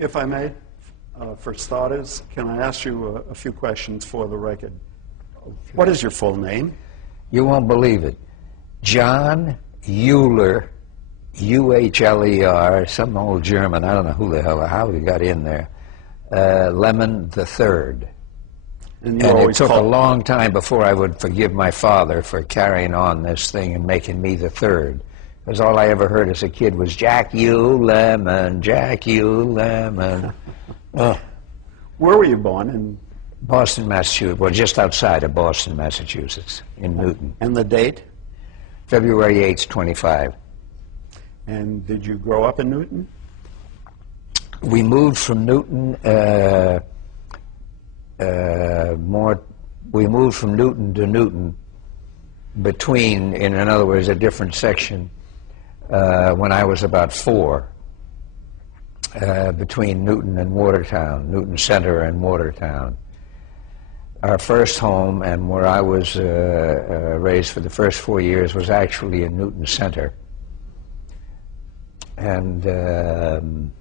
If I may, for starters, can I ask you a few questions for the record? What is your full name? You won't believe it. John Euler, U-H-L-E-R, some old German, I don't know who the hell, how he got in there, Lemmon the Third. And it took a long time before I would forgive my father for carrying on this thing and making me the third. Because all I ever heard as a kid was, Jack Lemmon, Jack Lemmon. Where were you born? In Boston, Massachusetts. Well, just outside of Boston, Massachusetts, in Newton. And the date? February 8th, 25. And did you grow up in Newton? We moved from Newton, we moved from Newton to Newton between, in other words, a different section, when I was about 4, between Newton and Watertown, Newton Center and Watertown. Our first home, and where I was raised for the first 4 years, was actually in Newton Center. And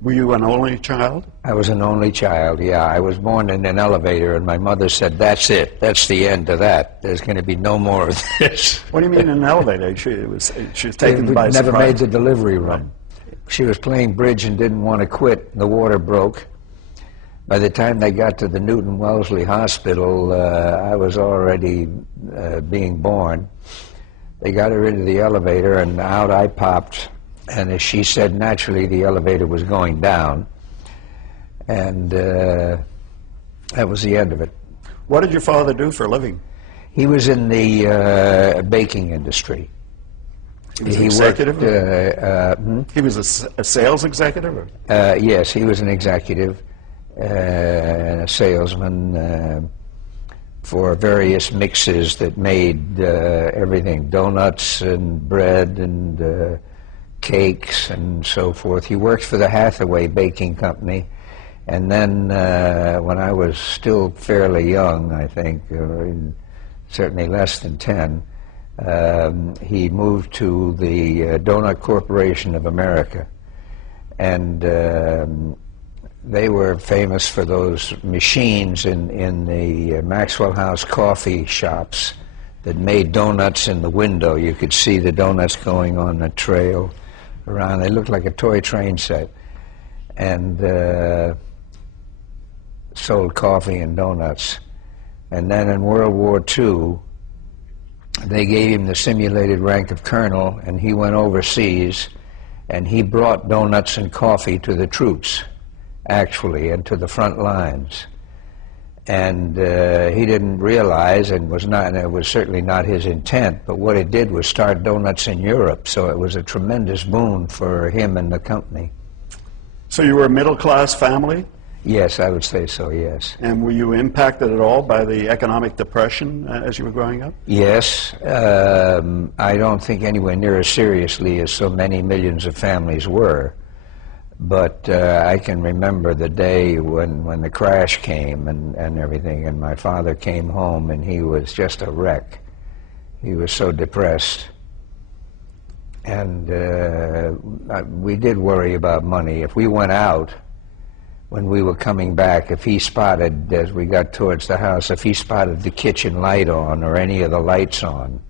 were you an only child? I was an only child, yeah. I was born in an elevator, and my mother said, that's it. That's the end of that. There's going to be no more of this. What do you mean an elevator? She was taken by surprise. Never made the delivery room. She was playing bridge and didn't want to quit. The water broke. By the time they got to the Newton Wellesley Hospital, I was already being born. They got her into the elevator, and out I popped. And as she said, naturally, the elevator was going down. And that was the end of it. What did your father do for a living? He was in the baking industry. He was an executive? He was a sales executive? Yes, he was an executive and a salesman for various mixes that made everything, donuts and bread and cakes and so forth. He worked for the Hathaway Baking Company, and then when I was still fairly young, I think, certainly less than 10, he moved to the Donut Corporation of America, and they were famous for those machines in the Maxwell House coffee shops that made donuts in the window. You could see the donuts going on the trail around. They looked like a toy train set, and sold coffee and donuts. And then in World War II, they gave him the simulated rank of colonel, and he went overseas, and he brought donuts and coffee to the troops, actually, and to the front lines. And he didn't realize, and it was certainly not his intent, but what it did was start donuts in Europe, so it was a tremendous boon for him and the company. So you were a middle-class family? Yes, I would say so, yes. And were you impacted at all by the economic depression as you were growing up? Yes. I don't think anywhere near as seriously as so many millions of families were. But I can remember the day when the crash came and everything, and my father came home and he was just a wreck. He was so depressed. And we did worry about money. If we went out, when we were coming back, if he spotted, as we got towards the house, if he spotted the kitchen light on or any of the lights on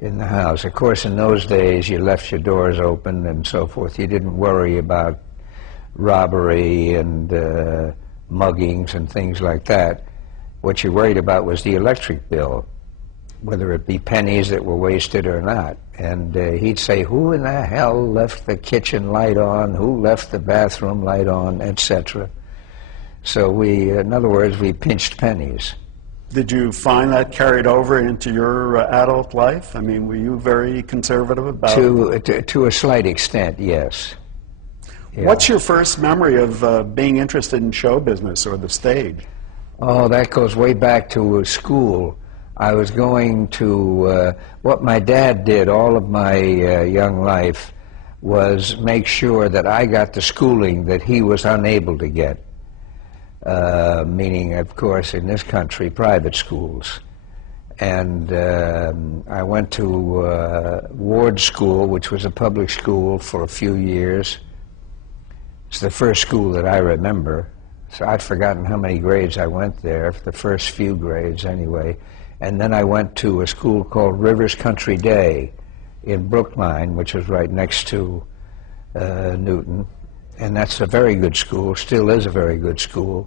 in the house. Of course, in those days, you left your doors open and so forth. You didn't worry about robbery and muggings and things like that. What you worried about was the electric bill, whether it be pennies that were wasted or not. And he'd say, who in the hell left the kitchen light on, who left the bathroom light on, etc. So we, in other words, we pinched pennies. Did you find that carried over into your adult life? I mean, were you very conservative about it? To a slight extent, yes. Yeah. What's your first memory of being interested in show business or the stage? Oh, that goes way back to school. I was going to, what my dad did all of my young life was make sure that I got the schooling that he was unable to get, meaning, of course, in this country, private schools. And I went to Ward School, which was a public school, for a few years. It's the first school that I remember. So I've forgotten how many grades I went there, the first few grades anyway. And then I went to a school called Rivers Country Day in Brookline, which was right next to Newton. And that's a very good school, still is a very good school.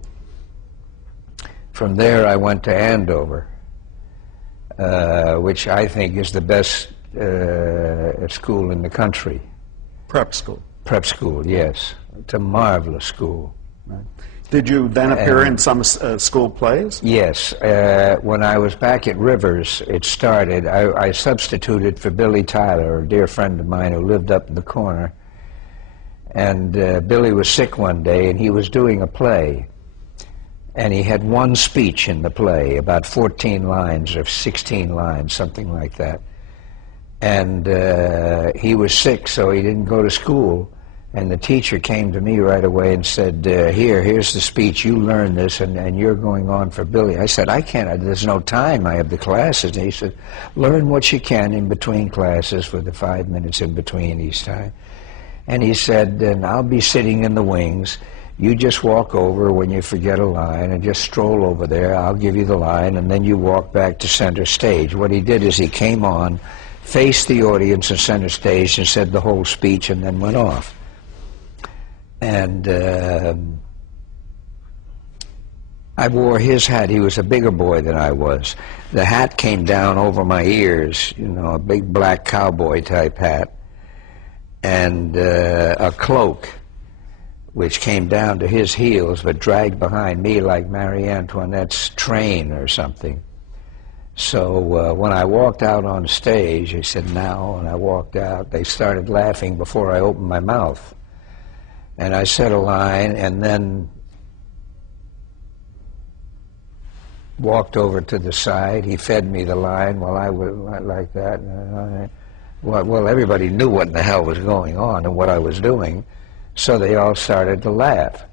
From there I went to Andover, which I think is the best school in the country. Prep school. Prep school, yes. It's a marvelous school. Right. Did you then appear in some school plays? Yes. When I was back at Rivers, it started. I substituted for Billy Tyler, a dear friend of mine who lived up in the corner. And Billy was sick one day, and he was doing a play. And he had one speech in the play, about 14 lines or 16 lines, something like that. And he was sick, so he didn't go to school. And the teacher came to me right away and said, here's the speech, you learn this, and you're going on for Billy. I said, I can't, there's no time, I have the classes. And he said, learn what you can in between classes for the 5 minutes in between each time. And he said, and I'll be sitting in the wings, you just walk over when you forget a line and just stroll over there, I'll give you the line, and then you walk back to center stage. What he did is he came on, faced the audience in center stage and said the whole speech and then went off. And I wore his hat. He was a bigger boy than I was. The hat came down over my ears, you know, a big black cowboy type hat, and a cloak which came down to his heels but dragged behind me like Marie Antoinette's train or something. So when I walked out on stage, he said, now, and I walked out, they started laughing before I opened my mouth. And I said a line and then walked over to the side. He fed me the line while I was like that. Well, everybody knew what in the hell was going on and what I was doing, so they all started to laugh.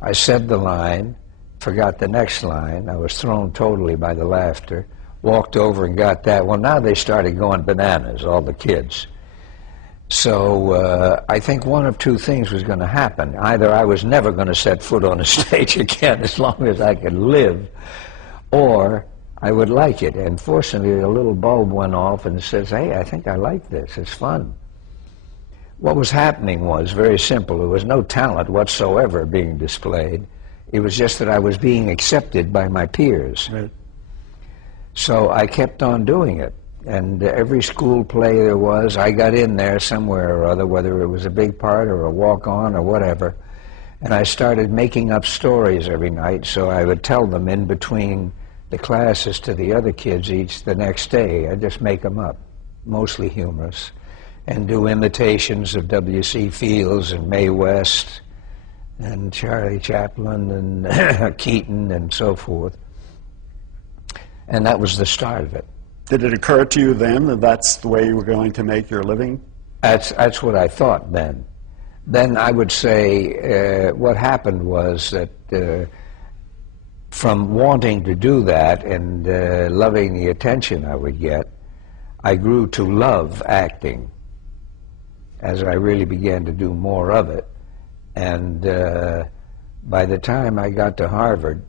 I said the line, forgot the next line. I was thrown totally by the laughter, walked over and got that. Well, now they started going bananas, all the kids. So I think one of two things was going to happen. Either I was never going to set foot on a stage again as long as I could live, or I would like it. And fortunately, a little bulb went off and says, hey, I think I like this. It's fun. What was happening was very simple. There was no talent whatsoever being displayed. It was just that I was being accepted by my peers. Right. So I kept on doing it. And every school play there was, I got in there somewhere or other, whether it was a big part or a walk-on or whatever. And I started making up stories every night, so I would tell them in between the classes to the other kids the next day. I'd just make them up, mostly humorous, and do imitations of W.C. Fields and Mae West and Charlie Chaplin and Keaton and so forth. And that was the start of it. Did it occur to you then that that's the way you were going to make your living? That's what I thought then. Then I would say what happened was that from wanting to do that and loving the attention I would get, I grew to love acting as I really began to do more of it. And by the time I got to Harvard,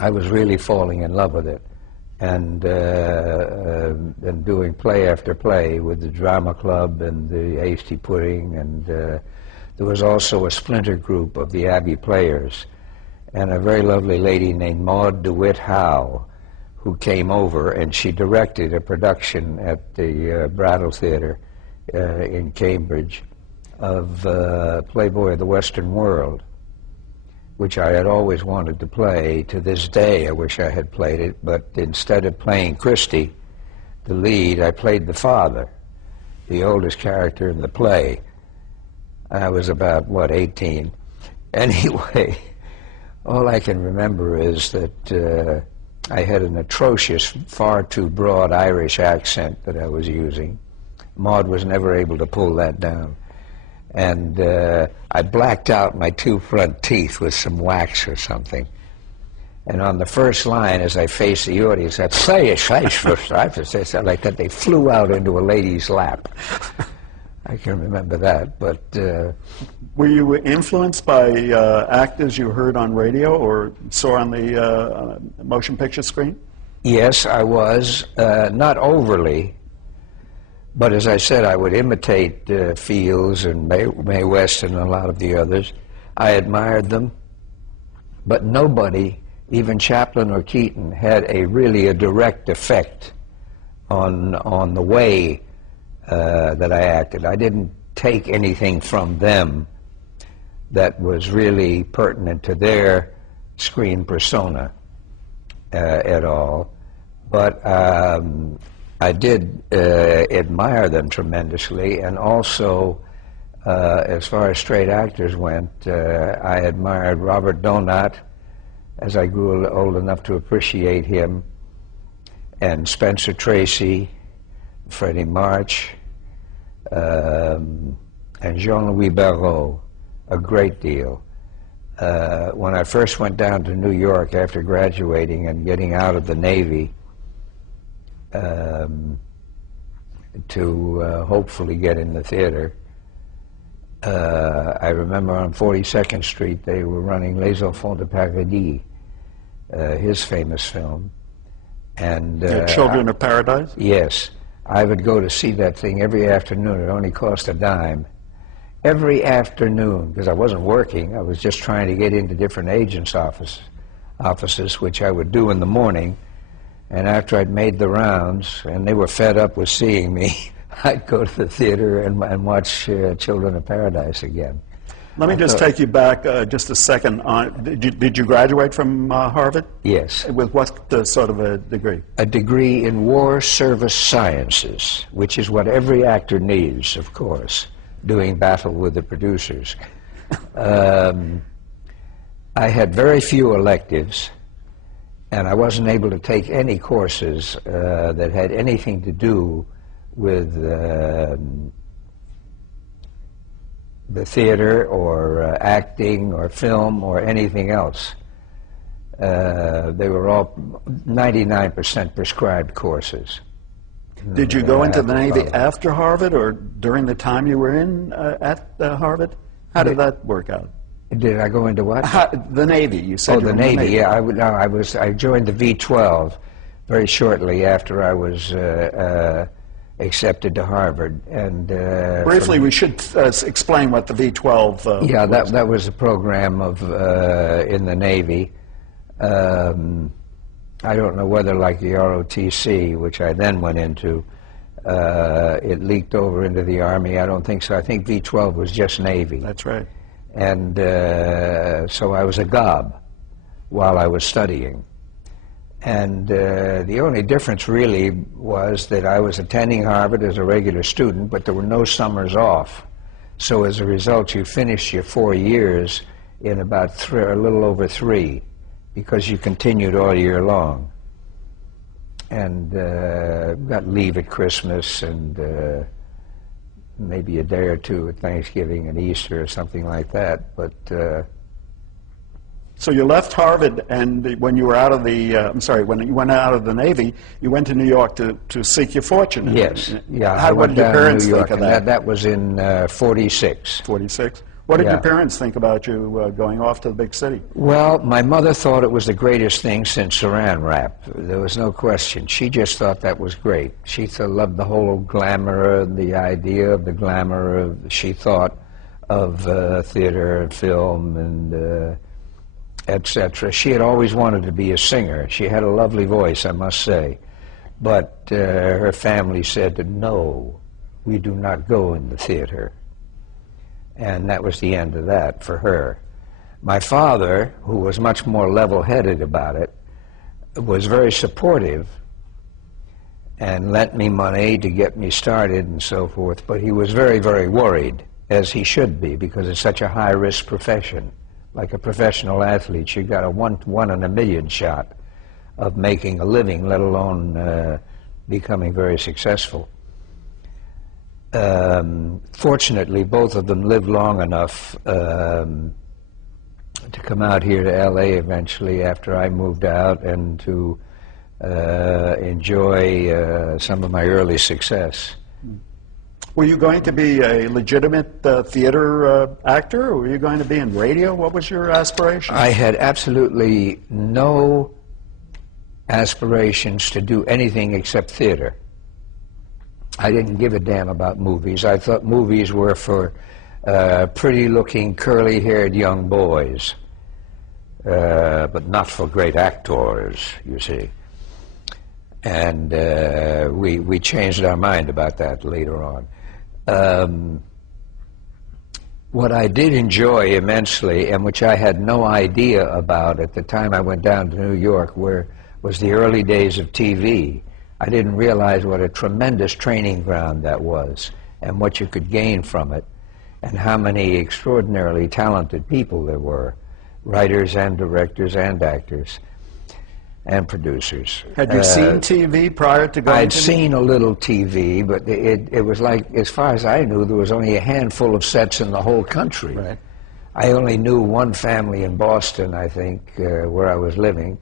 I was really falling in love with it. And doing play after play with the drama club and the Hasty Pudding, and there was also a splinter group of the Abbey Players, and a very lovely lady named Maud DeWitt Howe, who came over, and she directed a production at the Brattle Theatre in Cambridge of Playboy of the Western World, which I had always wanted to play. To this day, I wish I had played it, but instead of playing Christie, the lead, I played the father, the oldest character in the play. I was about, 18? Anyway, all I can remember is that I had an atrocious, far too broad Irish accent that I was using. Maud was never able to pull that down. And I blacked out my 2 front teeth with some wax or something. And on the first line, as I faced the audience, I'd say it, I have to say something like that. They flew out into a lady's lap. I can remember that, but Were you influenced by actors you heard on radio or saw on the motion picture screen? yes, I was. Not overly, but as I said, I would imitate Fields and Mae West and a lot of the others. I admired them, but nobody, even Chaplin or Keaton, had really a direct effect on the way that I acted. I didn't take anything from them that was really pertinent to their screen persona at all. But I did admire them tremendously, and also, as far as straight actors went, I admired Robert Donat as I grew old enough to appreciate him, and Spencer Tracy, Freddie March, and Jean-Louis Barrault, a great deal. When I first went down to New York after graduating and getting out of the Navy to hopefully get in the theater, I remember on 42nd Street they were running Les Enfants de Paradis, his famous film. And Children of Paradise? Yes. I would go to see that thing every afternoon. It only cost a dime. Every afternoon, because I wasn't working, I was just trying to get into different agents' offices, which I would do in the morning. And after I'd made the rounds, and they were fed up with seeing me, I'd go to the theater and watch Children of Paradise again. Let me just take you back just a second. Did you graduate from Harvard? Yes. With what sort of a degree? A degree in War Service Sciences, which is what every actor needs, of course, doing battle with the producers. I had very few electives, and I wasn't able to take any courses that had anything to do with the theater or acting or film or anything else. They were all 99% prescribed courses. Did you go into the Navy after Harvard or during the time you were in at Harvard? How did that work out? Did I go into what? The Navy, you said. Oh, the Navy, yeah. I joined the V-12 very shortly after I was accepted to Harvard. And briefly, we should explain what the V-12 yeah, was. that was a program of in the Navy. I don't know whether, like the ROTC, which I then went into, it leaked over into the Army. I don't think so. I think V-12 was just Navy. That's right. And so I was a gob while I was studying. And the only difference really was that I was attending Harvard as a regular student, but there were no summers off. So as a result, you finished your 4 years in about a little over 3, because you continued all year long. And got leave at Christmas and maybe a day or two at Thanksgiving and Easter or something like that. But so you left Harvard, and when you were out of the, when you went out of the Navy, you went to New York to seek your fortune. Yes, yeah. How, what did your parents think of that? That was in 46. 46? What did your parents think about you going off to the big city? Well, my mother thought it was the greatest thing since Saran Wrap. There was no question. She just thought that was great. She loved the whole glamour, the idea of the glamour of, she thought, of theater and film and etc. She had always wanted to be a singer. She had a lovely voice, I must say. But her family said, no, we do not go in the theater. And that was the end of that for her. My father, who was much more level-headed about it, was very supportive and lent me money to get me started and so forth, but he was very, very worried, as he should be, because it's such a high-risk profession. Like a professional athlete, you got a one in a million shot of making a living, let alone becoming very successful. Fortunately, both of them lived long enough to come out here to L.A. eventually after I moved out and to enjoy some of my early success. Were you going to be a legitimate theater actor, or were you going to be in radio? What was your aspiration? I had absolutely no aspirations to do anything except theater. I didn't give a damn about movies. I thought movies were for pretty-looking, curly-haired young boys, but not for great actors, you see. And we changed our mind about that later on. What I did enjoy immensely, and which I had no idea about at the time I went down to New York, was the early days of TV. I didn't realize what a tremendous training ground that was, and what you could gain from it, and how many extraordinarily talented people there were, writers and directors and actors and producers. Had you seen TV prior to going I'd to seen a little TV, but it was like, as far as I knew, there was only a handful of sets in the whole country. Right. I only knew one family in Boston, I think, where I was living.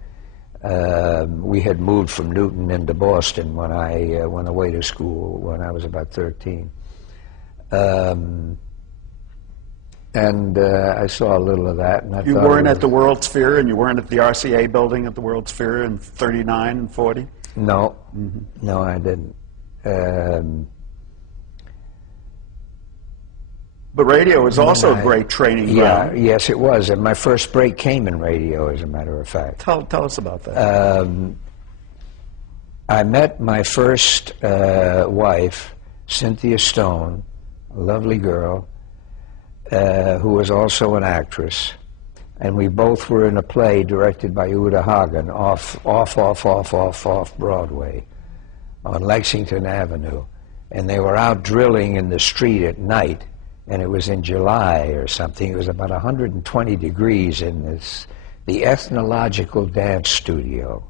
We had moved from Newton into Boston when I went away to school when I was about 13. And I saw a little of that. And You weren't at the World's Fair, and you weren't at the RCA building at the World's Fair in 39 and 40? No, no, I didn't. But radio was also a great training ground. Yes, it was. And my first break came in radio, as a matter of fact. Tell us about that. I met my first wife, Cynthia Stone, a lovely girl, who was also an actress, and we both were in a play directed by Uta Hagen off Broadway on Lexington Avenue, and they were out drilling in the street at night, and it was in July or something. It was about 120 degrees in the Ethnological Dance Studio,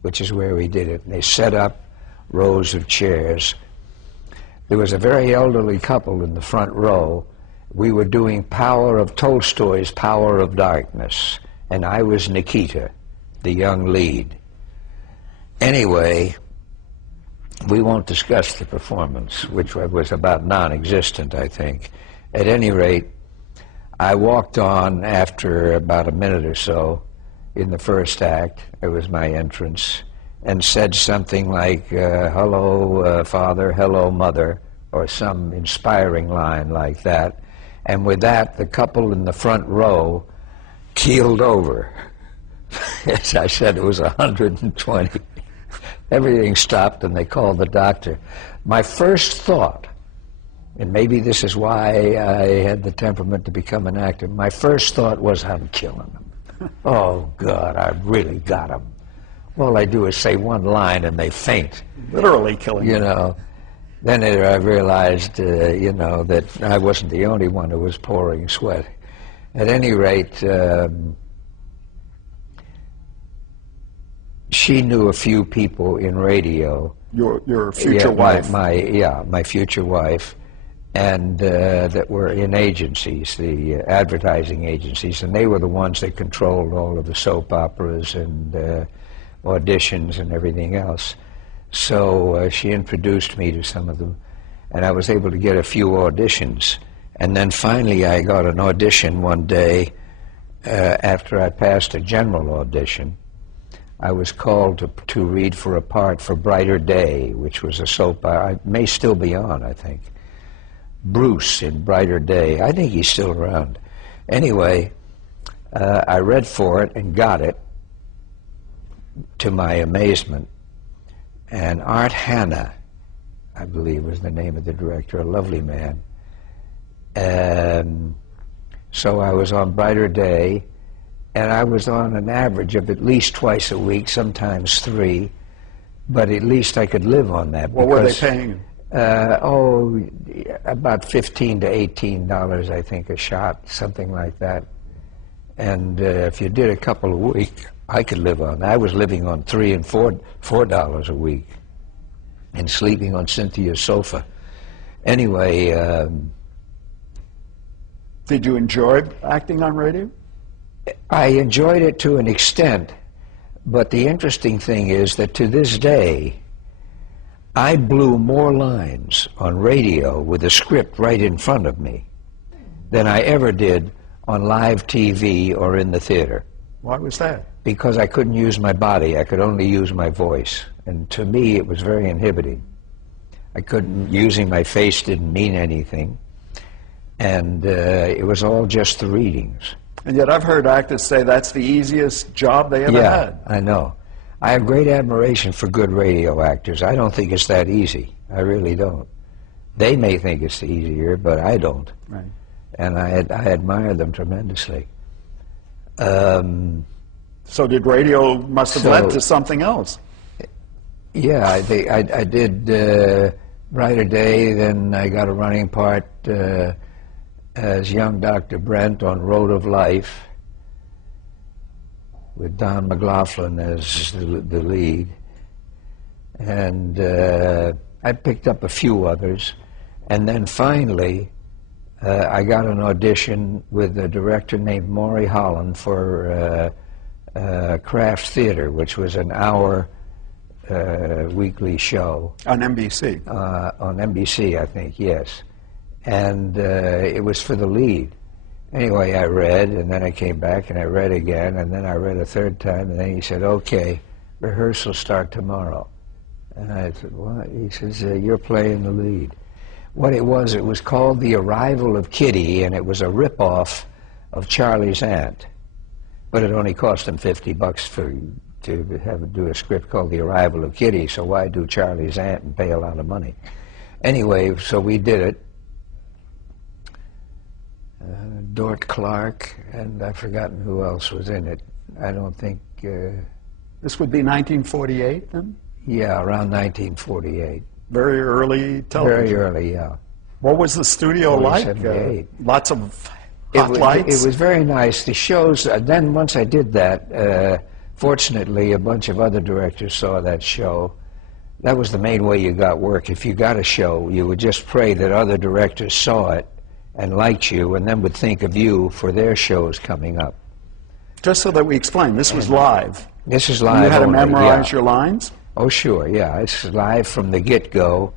which is where we did it, and they set up rows of chairs. There was a very elderly couple in the front row. We were doing Tolstoy's Power of Darkness, and I was Nikita, the young lead. Anyway, we won't discuss the performance, which was about non-existent, I think. At any rate, I walked on after about a minute or so in the first act. It was my entrance, and said something like, hello, Father, hello, Mother, or some inspiring line like that. And with that, the couple in the front row keeled over. As I said, it was 120. Everything stopped, and they called the doctor. My first thought, and maybe this is why I had the temperament to become an actor, my first thought was, I'm killing them. Oh, God, I really got them. All I do is say one line, and they faint. Literally killing them. You know. Then I realized, that I wasn't the only one who was pouring sweat. At any rate, she knew a few people in radio. Your future wife? My future wife, and that were in agencies, the advertising agencies, and they were the ones that controlled all of the soap operas and auditions and everything else. So she introduced me to some of them, and I was able to get a few auditions. And then finally I got an audition one day after I passed a general audition. I was called to read for a part for Brighter Day, which was a soap opera. It may still be on, I think. Bruce in Brighter Day. I think he's still around. Anyway, I read for it and got it, to my amazement. And Art Hanna, I believe was the name of the director, a lovely man. So I was on Brighter Day, and I was on an average of at least twice a week, sometimes 3, but at least I could live on that. What were they paying? About $15 to $18, I think, a shot, something like that. And if you did a couple a week, I could live on. I was living on $3 and $4 a week, and sleeping on Cynthia's sofa. Anyway, did you enjoy acting on radio? I enjoyed it to an extent, but the interesting thing is that to this day, I blew more lines on radio with a script right in front of me than I ever did on live TV or in the theater. Why was that? Because I couldn't use my body. I could only use my voice. And to me, it was very inhibiting. Using my face didn't mean anything. And it was all just the readings. And yet I've heard actors say that's the easiest job they ever had. I know. I have great admiration for good radio actors. I don't think it's that easy. I really don't. They may think it's easier, but I don't. Right. And I admire them tremendously. So did radio must have led to something else? Yeah, I did Brighter Day, then I got a running part as young Dr. Brent on Road of Life with Don McLaughlin as the lead. And I picked up a few others. And then finally, I got an audition with a director named Maury Holland for Kraft Theater, which was an hour weekly show. On NBC? On NBC, I think, yes. And it was for the lead. Anyway, I read, and then I came back, and I read again, and then I read a third time, and then he said, okay, rehearsal start tomorrow. And I said, what? He says, you're playing the lead. What it was called The Arrival of Kitty, and it was a rip-off of Charlie's Aunt. But it only cost him $50 to do a script called The Arrival of Kitty, so why do Charlie's Aunt and pay a lot of money? Anyway, so we did it. Dort Clark, and I've forgotten who else was in it. I don't think... This would be 1948, then? Yeah, around 1948. Very early television. Very early, yeah. What was the studio like? Lots of hot lights? It was very nice. The shows, then once I did that, fortunately a bunch of other directors saw that show. That was the main way you got work. If you got a show, you would just pray that other directors saw it and liked you, and then would think of you for their shows coming up. Just so that we explain, this was live. This is live. You had to only, memorize your lines? Oh, sure, yeah. It's live from the get-go,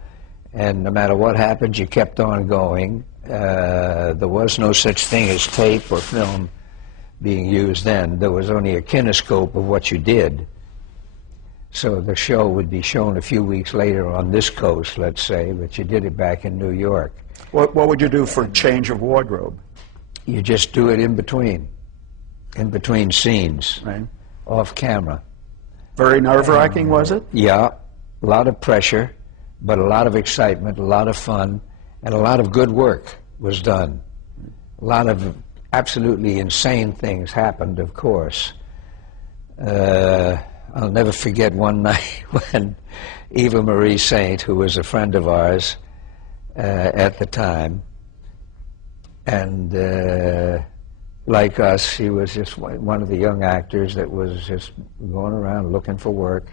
and no matter what happened, you kept on going. There was no such thing as tape or film being used then. There was only a kinescope of what you did. So the show would be shown a few weeks later on this coast, let's say, but you did it back in New York. What would you do for change of wardrobe? You just do it in between scenes, right. Off camera. Very nerve-wracking, was it? Yeah, a lot of pressure, but a lot of excitement, a lot of fun, and a lot of good work was done. A lot of absolutely insane things happened, of course. I'll never forget one night when Eva Marie Saint, who was a friend of ours at the time, and like us, she was just one of the young actors that was just going around looking for work.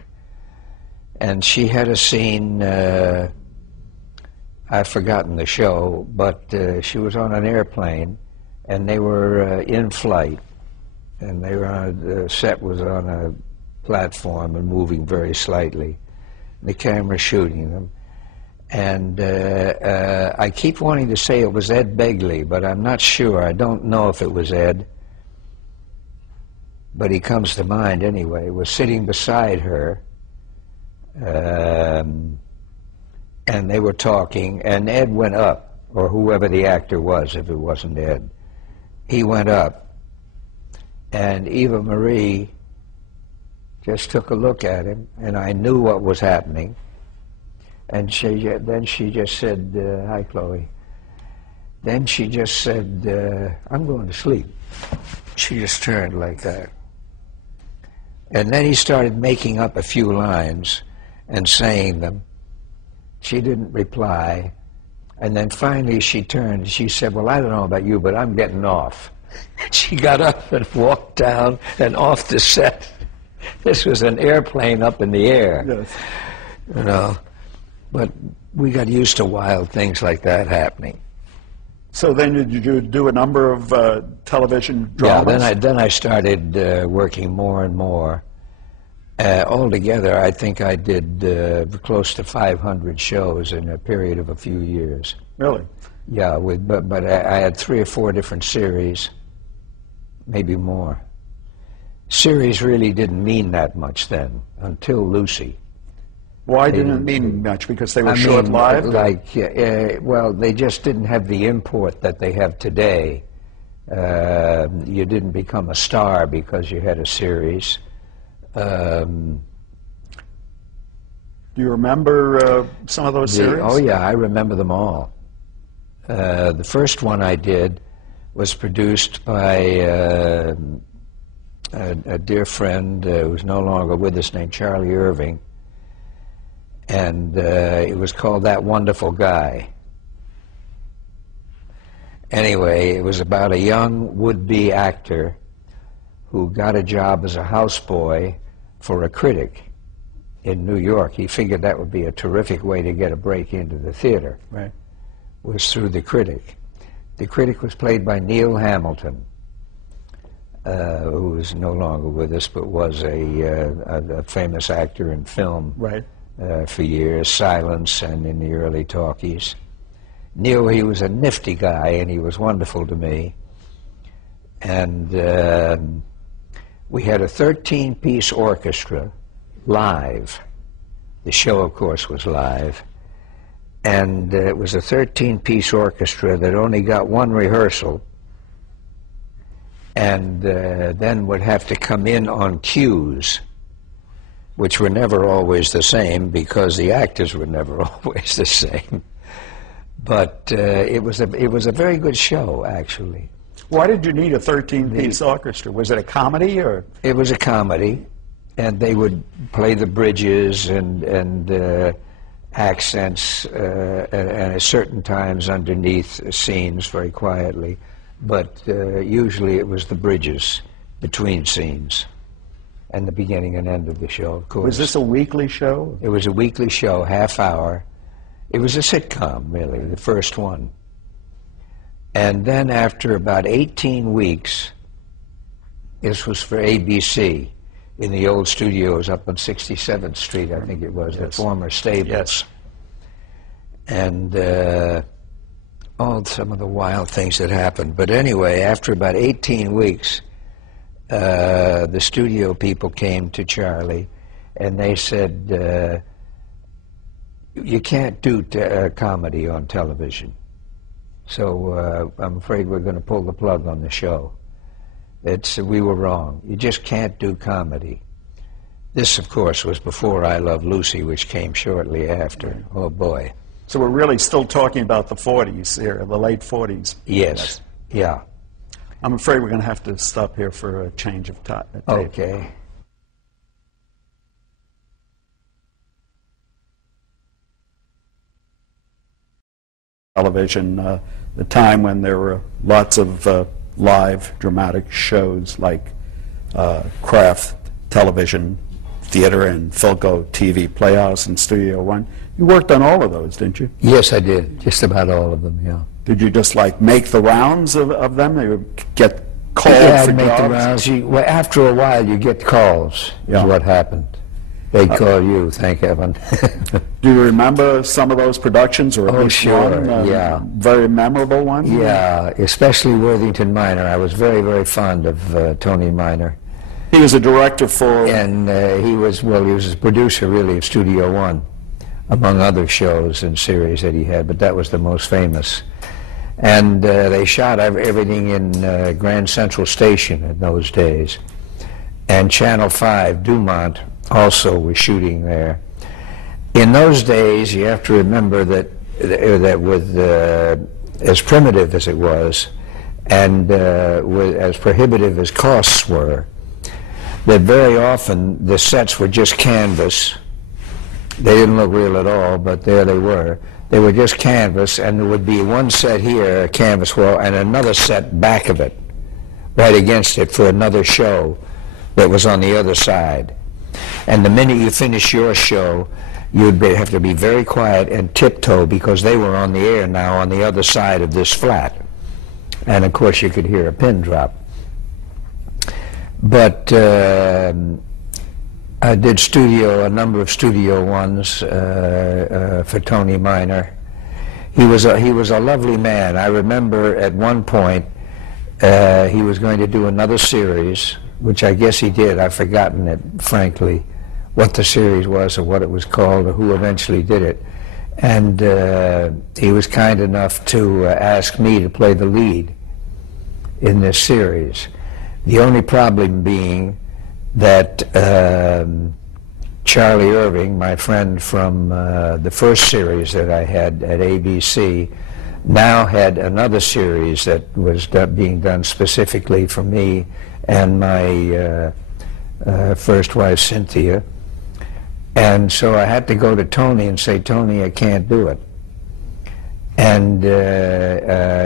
And she had a scene, I've forgotten the show, but she was on an airplane, and they were in flight, and they were the set was on a platform and moving very slightly. The camera shooting them. And I keep wanting to say it was Ed Begley, but I'm not sure. I don't know if it was Ed. But he comes to mind anyway. Was sitting beside her, and they were talking, and Ed went up, or whoever the actor was, if it wasn't Ed. He went up, and Eva Marie just took a look at him, and I knew what was happening. And then she just said, hi, Chloe. Then she just said, I'm going to sleep. She just turned like that. And then he started making up a few lines and saying them. She didn't reply. And then finally she turned and she said, well, I don't know about you, but I'm getting off. She got up and walked down and off the set. This was an airplane up in the air. Yes. You know. But we got used to wild things like that happening. So then did you do a number of television dramas? Yeah, then I started working more and more. Altogether, I think I did close to 500 shows in a period of a few years. Really? Yeah, but I had 3 or 4 different series, maybe more. Series really didn't mean that much then, until Lucy. Why didn't it mean much? Because they were short-lived? Well, they just didn't have the import that they have today. You didn't become a star because you had a series. Do you remember some of those series? Oh, yeah, I remember them all. The first one I did was produced by a dear friend who's no longer with us named Charlie Irving, and it was called That Wonderful Guy. Anyway, it was about a young would-be actor who got a job as a houseboy for a critic in New York. He figured that would be a terrific way to get a break into the theater. Right. Was through the critic. The critic was played by Neil Hamilton, who is no longer with us, but was a famous actor in film. Right. For years, Silence and in the early talkies. Neil, he was a nifty guy, and he was wonderful to me. And we had a 13-piece orchestra live. The show, of course, was live. And it was a 13-piece orchestra that only got 1 rehearsal, and then would have to come in on cues, which were never always the same because the actors were never always the same. But it was a very good show, actually. Why did you need a 13-piece orchestra? Was it a comedy or? It was a comedy, and they would play the bridges and accents and at certain times underneath scenes very quietly. But usually it was the bridges between scenes and the beginning and end of the show, of course. Was this a weekly show? It was a weekly show, half hour. It was a sitcom, really, the first one. And then after about 18 weeks, this was for ABC in the old studios up on 67th Street, I think it was, the former Stables. Yes. And some of the wild things that happened. But anyway, after about 18 weeks, the studio people came to Charlie, and they said, you can't do comedy on television. So I'm afraid we're going to pull the plug on the show. We were wrong. You just can't do comedy. This, of course, was before I Love Lucy, which came shortly after. Oh, boy. So we're really still talking about the 40s here, the late 40s. Yes, yeah. I'm afraid we're going to have to stop here for a change of tape. Okay. Television, the time when there were lots of live dramatic shows like Kraft Television Theater and Philco TV Playhouse and Studio One. You worked on all of those, didn't you? Yes, I did. Just about all of them, yeah. Did you just like make the rounds of them? You get called for jobs? Yeah, make the rounds. Well, after a while, you get calls, is what happened. They'd call you, thank heaven. Do you remember some of those productions, or at least sure, one? Yeah. Very memorable one? Yeah, especially Worthington Minor. I was very, very fond of Tony Minor. He was a director for... And he was a producer, really, of Studio One, among other shows and series that he had, but that was the most famous. And they shot everything in Grand Central Station in those days. And Channel 5, Dumont, also was shooting there. In those days, you have to remember that with as primitive as it was, and with as prohibitive as costs were, that very often the sets were just canvas. They didn't look real at all, but there they were. They were just canvas, and there would be one set here, a canvas wall, and another set back of it, right against it for another show that was on the other side. And the minute you finish your show, you'd have to be very quiet and tiptoe because they were on the air now on the other side of this flat. And of course you could hear a pin drop. But I did a number of studio ones for Tony Miner. He was a lovely man. I remember at one point he was going to do another series, which I guess he did. I've forgotten it, frankly, what the series was or what it was called or who eventually did it. And he was kind enough to ask me to play the lead in this series. The only problem being that Charlie Irving, my friend from the first series that I had at ABC, now had another series that was being done specifically for me and my first wife, Cynthia. And so I had to go to Tony and say, Tony, I can't do it. And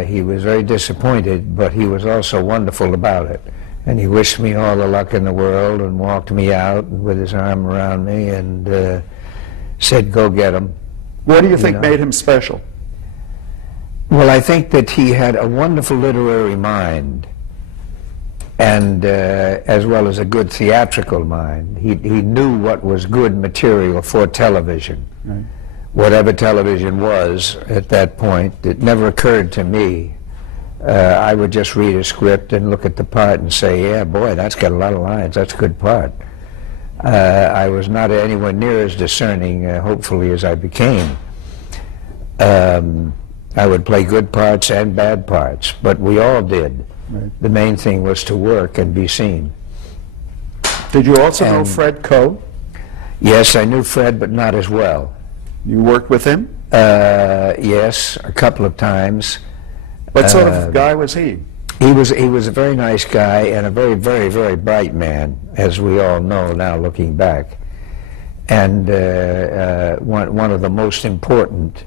he was very disappointed, but he was also wonderful about it. And he wished me all the luck in the world and walked me out with his arm around me and said, go get him. What do you think made him special? Well, I think that he had a wonderful literary mind, and as well as a good theatrical mind. He knew what was good material for television. Right. Whatever television was at that point, it never occurred to me. I would just read a script and look at the part and say, yeah, boy, that's got a lot of lines, that's a good part. I was not anywhere near as discerning, hopefully, as I became. I would play good parts and bad parts, but we all did. Right. The main thing was to work and be seen. Did you also know Fred Koch? Yes, I knew Fred, but not as well. You worked with him? Yes, a couple of times. What sort of guy was he? He was a very nice guy and a very, very, very bright man, as we all know now looking back. And one of the most important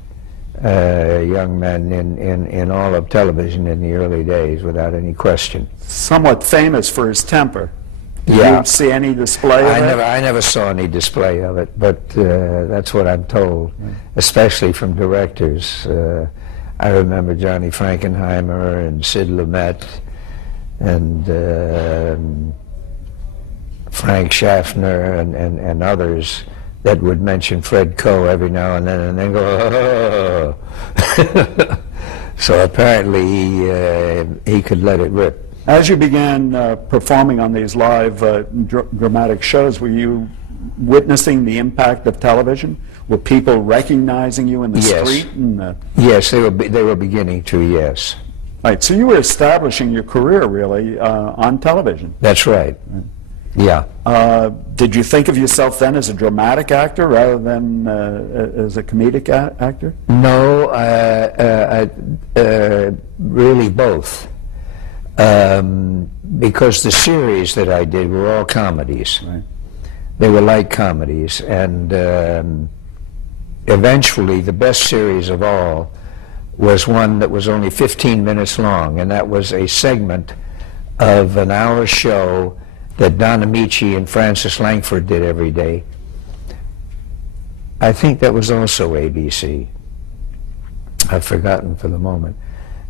young men in all of television in the early days, without any question. Somewhat famous for his temper. Did you see any display of it? I never saw any display of it, but that's what I'm told, especially from directors. I remember Johnny Frankenheimer and Sid Lumet and Frank Schaffner and others that would mention Fred Koch every now and then go, oh. So apparently he could let it rip. As you began performing on these live dramatic shows, were you witnessing the impact of television? Were people recognizing you in the street? Yes, they were beginning to, yes. Right, so you were establishing your career, really, on television. That's right. Yeah. Did you think of yourself then as a dramatic actor rather than as a comedic actor? No, really both. Because the series that I did were all comedies. Right. They were light comedies, and eventually the best series of all was one that was only 15 minutes long, and that was a segment of an hour show that Don Amici and Francis Langford did every day. I think that was also ABC. I've forgotten for the moment.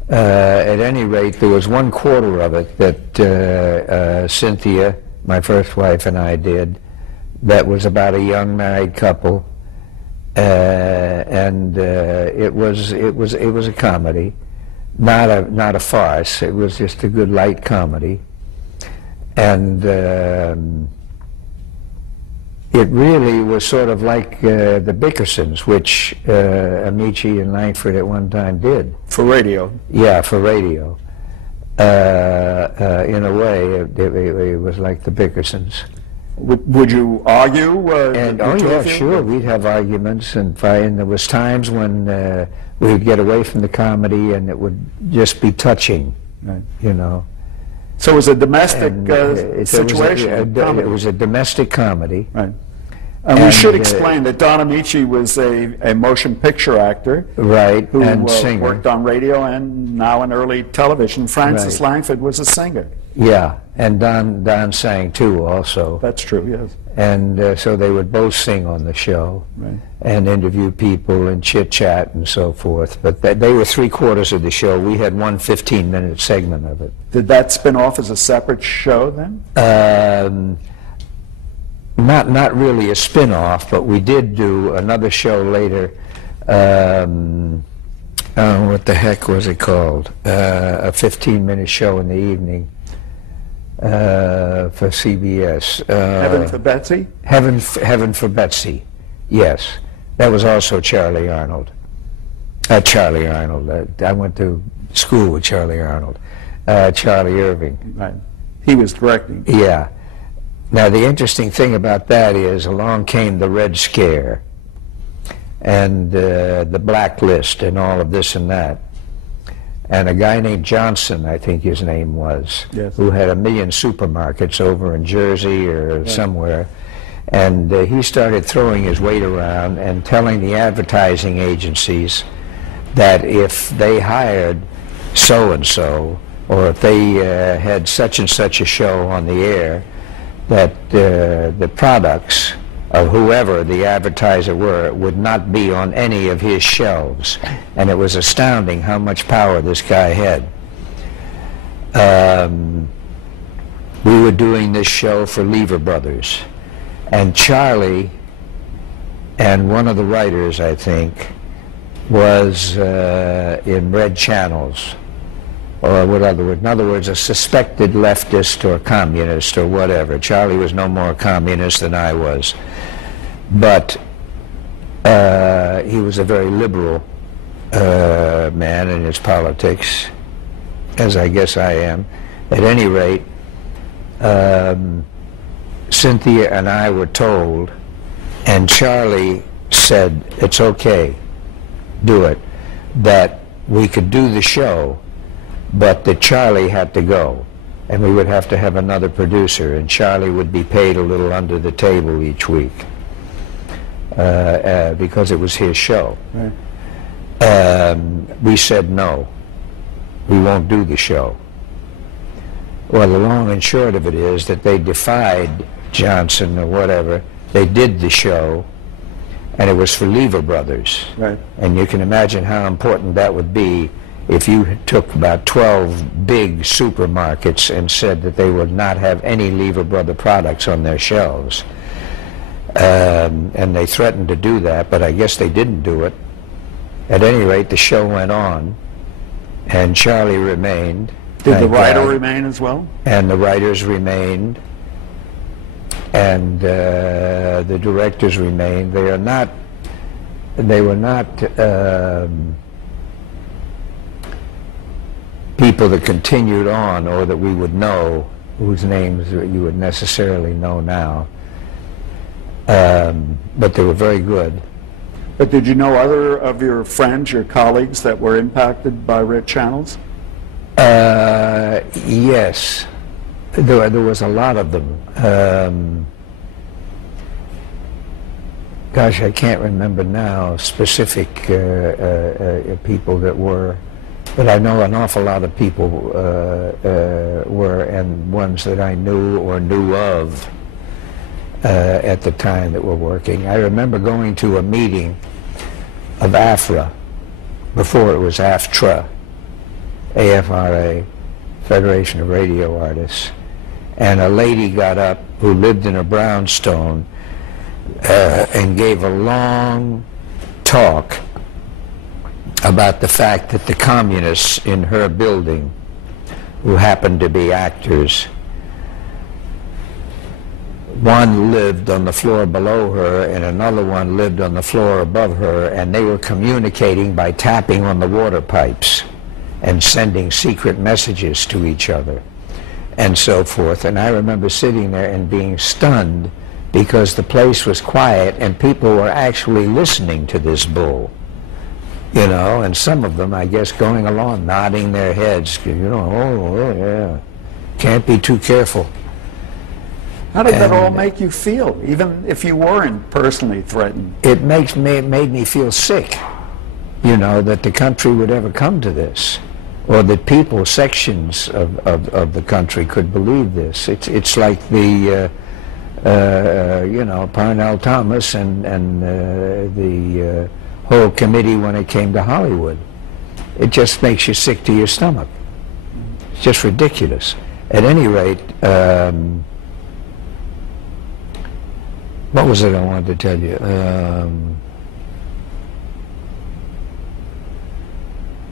At any rate, there was 1/4 of it that Cynthia, my first wife, and I did. That was about a young married couple, and it was a comedy, not a farce. It was just a good light comedy, and it really was sort of like the Bickersons, which Amici and Langford at one time did. For radio? Yeah, for radio. In a way, it was like the Bickersons. Would you argue? Oh yeah, sure. We'd have arguments and fight, and there was times when we'd get away from the comedy and it would just be touching, right. You know. So it was a domestic situation? It was a domestic comedy. Right. And we should explain that Don Amici was a motion picture actor, right, who and singer. Worked on radio and now in early television. Francis Right. Langford was a singer. Yeah, and Don sang too also. That's true, yes. And so they would both sing on the show, right. And interview people and chit-chat and so forth. But they were 3/4 of the show. We had one 15-minute segment of it. Did that spin off as a separate show then? not really a spin-off, but we did do another show later. What the heck was it called? A 15-minute show in the evening for CBS. Heaven for Betsy? Heaven for Betsy, yes. That was also Charlie Arnold. Charlie Arnold. I went to school with Charlie Arnold. Charlie Irving. Right. He was directing. Yeah. Now, the interesting thing about that is along came the Red Scare and the blacklist and all of this and that. And a guy named Johnson, I think his name was, yes, who had 1 million supermarkets over in Jersey or somewhere. And he started throwing his weight around and telling the advertising agencies that if they hired so-and-so, or if they had such and such a show on the air, that the products of whoever the advertiser were would not be on any of his shelves. And it was astounding how much power this guy had. We were doing this show for Lever Brothers, and Charlie and one of the writers, I think, was in Red Channels, or in other words, a suspected leftist or communist or whatever. Charlie was no more a communist than I was, but he was a very liberal man in his politics, as I guess I am. At any rate, Cynthia and I were told, and Charlie said, it's okay, do it, that we could do the show, but that Charlie had to go, and we would have to have another producer, and Charlie would be paid a little under the table each week because it was his show. Right. We said no, we won't do the show. Well, the long and short of it is that they defied Johnson or whatever. They did the show, and it was for Lever Brothers. Right. And you can imagine how important that would be if you took about 12 big supermarkets and said that they would not have any Lever Brother products on their shelves. And they threatened to do that, but I guess they didn't do it. At any rate, the show went on, and Charlie remained. Did the writer remain as well? And the writers remained, and the directors remained. They were not people that continued on or that we would know, whose names you would necessarily know now. But they were very good. But did you know other of your friends, your colleagues, that were impacted by Red Channels? Yes. There was a lot of them. Gosh, I can't remember now specific people that were, but I know an awful lot of people were, and ones that I knew or knew of at the time that were working. I remember going to a meeting of AFRA, before it was AFTRA, AFRA, Federation of Radio Artists, and a lady got up who lived in a brownstone and gave a long talk about the fact that the communists in her building, who happened to be actors, one lived on the floor below her and another one lived on the floor above her, and they were communicating by tapping on the water pipes and sending secret messages to each other and so forth. And I remember sitting there and being stunned because the place was quiet and people were actually listening to this bull, you know, and some of them, I guess, going along nodding their heads, you know, oh yeah, can't be too careful. How did that all make you feel, even if you weren't personally threatened? It made me feel sick, you know, that the country would ever come to this, or that people, sections of the country could believe this. It's like the, you know, Parnell Thomas and the whole committee when it came to Hollywood. It just makes you sick to your stomach. It's just ridiculous. At any rate, What was it I wanted to tell you?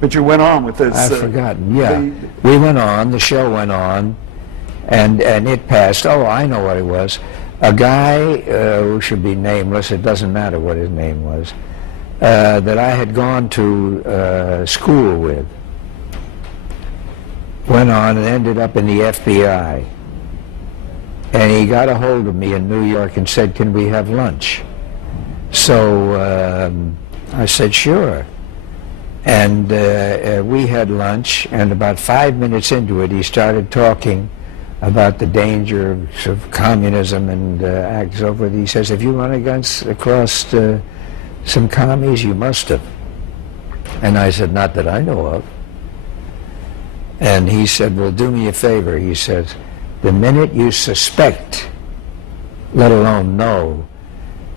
But you went on with this. I've forgotten. Yeah, we went on. The show went on, and it passed. Oh, I know what it was. A guy who should be nameless. It doesn't matter what his name was. That I had gone to school with. Went on and ended up in the FBI. And he got a hold of me in New York and said, "Can we have lunch?" So I said, "Sure." And we had lunch, and about 5 minutes into it, he started talking about the danger of communism and acts over it. He says, "Have you run across some commies? You must have." And I said, "Not that I know of." And he said, "Well, do me a favor." He says, "The minute you suspect, let alone know,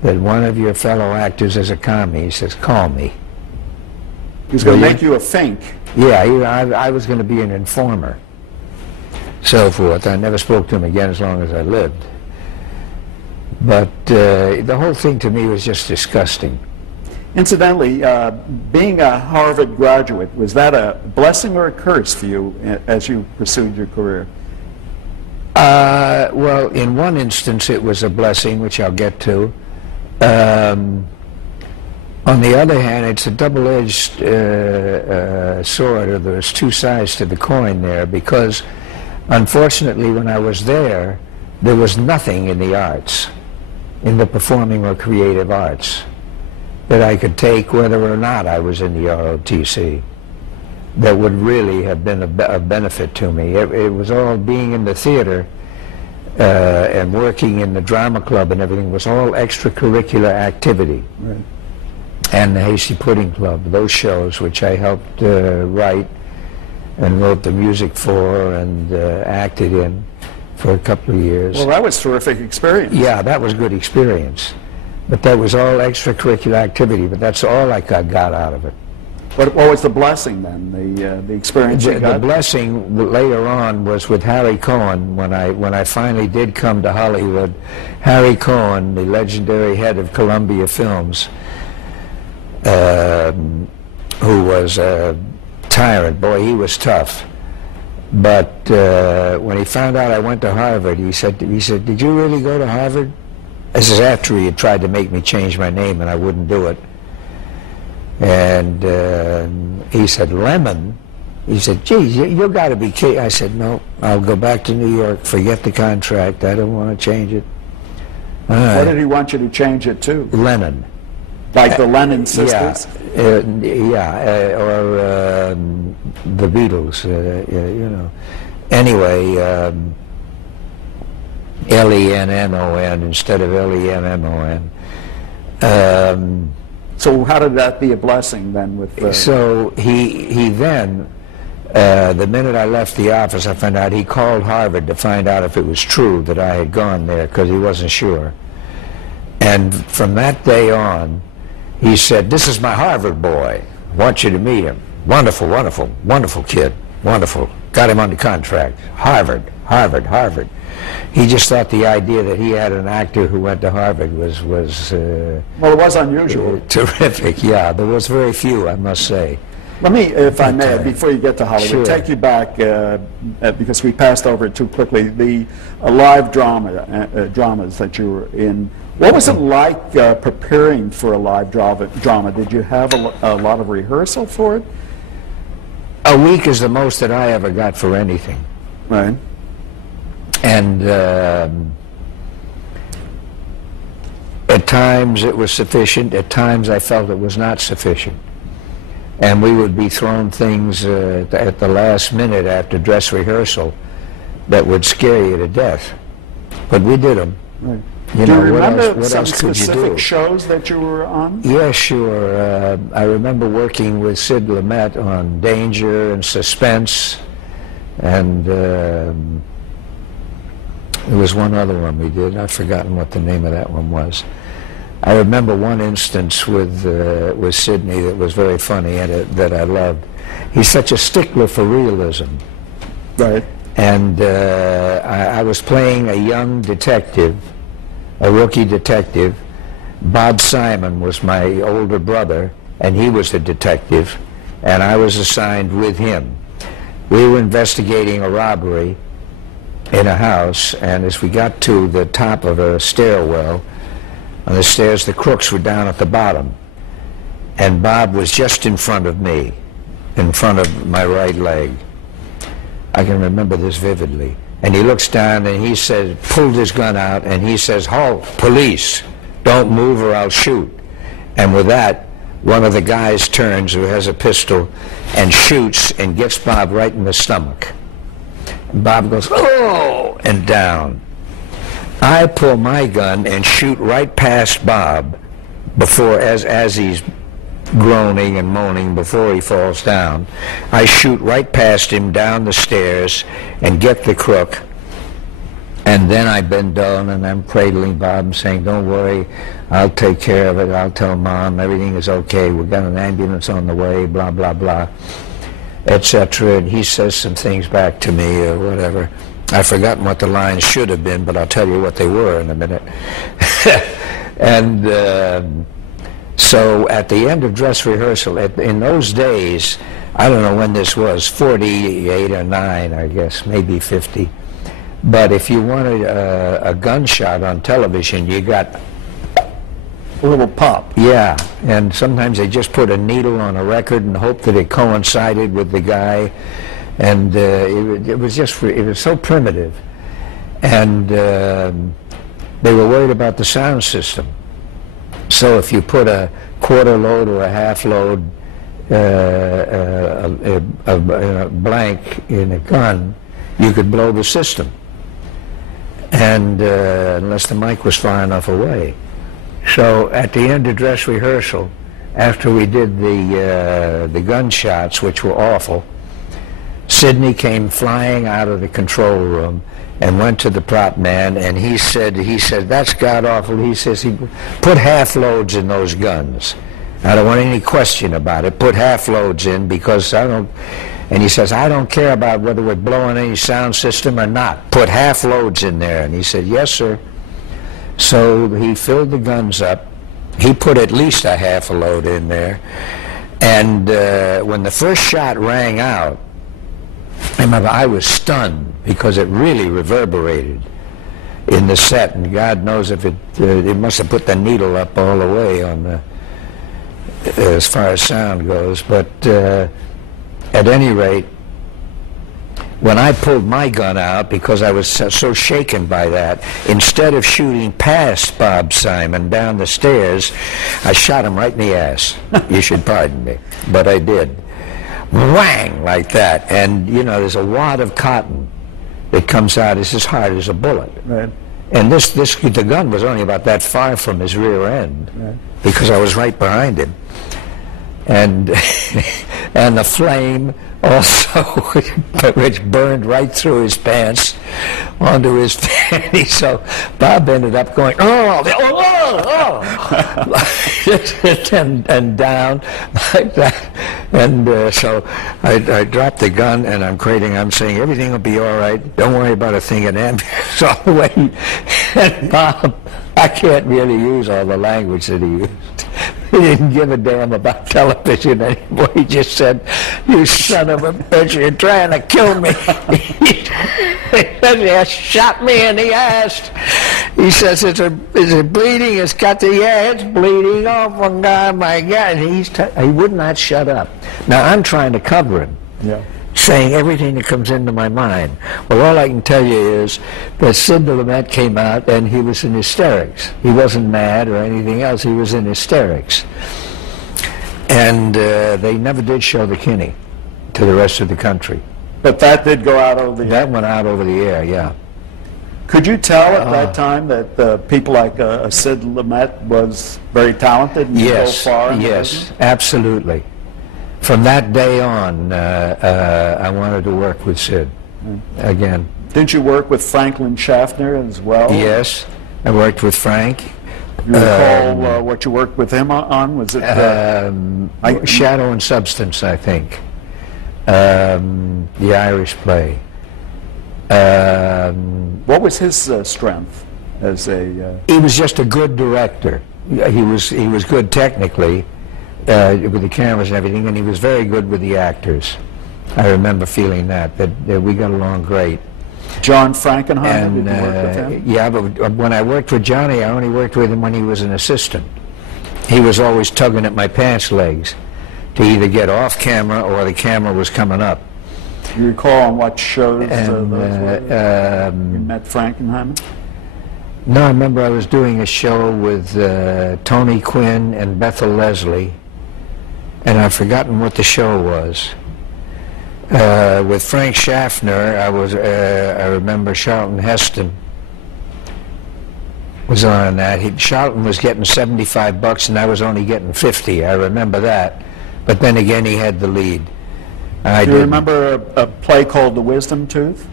that one of your fellow actors is a commie," he says, "call me." He was going to make you a fink. Yeah, I was going to be an informer. So forth. I never spoke to him again as long as I lived. But the whole thing to me was just disgusting. Incidentally, being a Harvard graduate, was that a blessing or a curse for you as you pursued your career? Well, in one instance it was a blessing, which I'll get to. On the other hand, it's a double-edged sword, or there's two sides to the coin there, because unfortunately when I was there was nothing in the arts, in the performing or creative arts, that I could take whether or not I was in the ROTC, that would really have been a benefit to me. It was all being in the theater and working in the drama club and everything was all extracurricular activity. Right. And the Hasty Pudding Club, those shows which I helped write and wrote the music for and acted in for a couple of years. Well, that was a terrific experience. Yeah, that was a good experience. But that was all extracurricular activity, but that's all I got out of it. What was the blessing then, the experience you got? The blessing later on was with Harry Cohen, when I finally did come to Hollywood. Harry Cohen, the legendary head of Columbia Films, who was a tyrant. Boy, he was tough. But when he found out I went to Harvard, he said, "Did you really go to Harvard?" This is after he had tried to make me change my name, and I wouldn't do it. And he said, "Lemmon?" He said, "Geez, you got to be kidding." I said, "No, I'll go back to New York, forget the contract, I don't want to change it." What did he want you to change it to? Lennon. Like the Lennon sisters? Or the Beatles, you know. Anyway, Lennon instead of Lemmon. So how did that be a blessing then? With So he then, the minute I left the office, I found out he called Harvard to find out if it was true that I had gone there, because he wasn't sure. And from that day on, he said, "This is my Harvard boy. I want you to meet him. Wonderful, wonderful, wonderful kid. Wonderful. Got him under contract. Harvard, Harvard, Harvard." He just thought the idea that he had an actor who went to Harvard was well, it was unusual. Terrific, yeah. There was very few, I must say. Let me, if I may, before you get to Hollywood, Sure. take you back, because we passed over it too quickly, the live dramas that you were in. What was it like preparing for a live drama? Did you have a lot of rehearsal for it? A week is the most that I ever got for anything. Right. And at times it was sufficient, at times I felt it was not sufficient. And we would be thrown things at the last minute after dress rehearsal that would scare you to death. But we did them. Right. You Do know, you remember what some else could you specific do? shows that you were on? Yeah, sure. I remember working with Sid Lumet on Danger and Suspense, and there was one other one we did. I've forgotten what the name of that one was. I remember one instance with Sidney that was very funny and that I loved. He's such a stickler for realism. Right. And I was playing a young detective, a rookie detective. Bob Simon was my older brother, and he was a detective, and I was assigned with him. We were investigating a robbery in a house, and as we got to the top of a stairwell, on the stairs, the crooks were down at the bottom, and Bob was just in front of me, in front of my right leg. I can remember this vividly. And he looks down and he says, pulled his gun out, and he says, "Halt, police, don't move or I'll shoot." And with that, one of the guys turns, who has a pistol, and shoots and gets Bob right in the stomach. And Bob goes, "Oh!" and down. I pull my gun and shoot right past Bob before, as he's groaning and moaning before he falls down. I shoot right past him down the stairs and get the crook. And then I bend down and I'm cradling Bob and saying, "Don't worry, I'll take care of it. I'll tell Mom everything is okay. We've got an ambulance on the way, blah, blah, blah," etc. And he says some things back to me or whatever. I've forgotten what the lines should have been, but I'll tell you what they were in a minute. And so at the end of dress rehearsal, in those days, I don't know when this was, 48 or 9, I guess, maybe 50. But if you wanted a gunshot on television, you got A little pop. yeah, and sometimes they just put a needle on a record and hope that it coincided with the guy, and it was so primitive, and they were worried about the sound system. So if you put a quarter load or a half load blank in a gun, you could blow the system, and unless the mic was far enough away. So at the end of dress rehearsal, after we did the gunshots, which were awful, Sidney came flying out of the control room and went to the prop man, and he said, "That's god awful." He says, "He put half loads in those guns. I don't want any question about it. Put half loads in, because I don't," and he says, "I don't care about whether we're blowing any sound system or not. Put half loads in there." And he said, "Yes, sir." So he filled the guns up. He put at least a half a load in there. And when the first shot rang out, I remember I was stunned, because it really reverberated in the set, and God knows if it must have put the needle up all the way on the, as far as sound goes. But at any rate, when I pulled my gun out, because I was so shaken by that, instead of shooting past Bob Simon down the stairs, I shot him right in the ass. You should pardon me, but I did. Whang, like that. And you know, there's a wad of cotton that comes out. It's as hard as a bullet. Right. And the gun was only about that far from his rear end, right, because I was right behind him. And and the flame also, which burned right through his pants onto his panties. So Bob ended up going, "Oh, oh, oh," and down like that. And so I dropped the gun, and I'm cradling. I'm saying, "Everything will be all right. Don't worry about a thing." And ambulance all the way. And Bob, I can't really use all the language that he used. He didn't give a damn about television anymore. He just said, "You son of a bitch, you're trying to kill me." He says, "You shot me in the ass." He says, "Is it bleeding?" "It's got the, yeah, it's bleeding." "Oh, my God, my God." And he would not shut up. Now, I'm trying to cover him. Yeah. Saying everything that comes into my mind. Well, all I can tell you is that Sid Lumet came out and he was in hysterics. He wasn't mad or anything else. He was in hysterics. And they never did show the Kinney to the rest of the country. But that did go out over the That went out over the air, yeah. Could you tell at that time that people like Sid Lumet was very talented and go far in the business? Yes, absolutely. From that day on, I wanted to work with Sid again. Didn't you work with Franklin Schaffner as well? Yes, I worked with Frank. You recall what you worked with him on? Was it Shadow and Substance, I think. The Irish play. What was his strength as a... He was just a good director. He was good technically with the cameras and everything, and he was very good with the actors. I remember feeling that we got along great. John Frankenheimer, And did you work with him? yeah, but when I worked with Johnny, I only worked with him when he was an assistant. He was always tugging at my pants legs to either get off camera or the camera was coming up. Do you recall on what shows And, those were? You met Frankenheimer? No, I remember I was doing a show with Tony Quinn and Bethel Leslie, and I've forgotten what the show was. With Frank Schaffner, I remember Charlton Heston was on that. Charlton was getting $75 and I was only getting 50. I remember that. But then again, he had the lead. Do you remember a play called The Wisdom Tooth?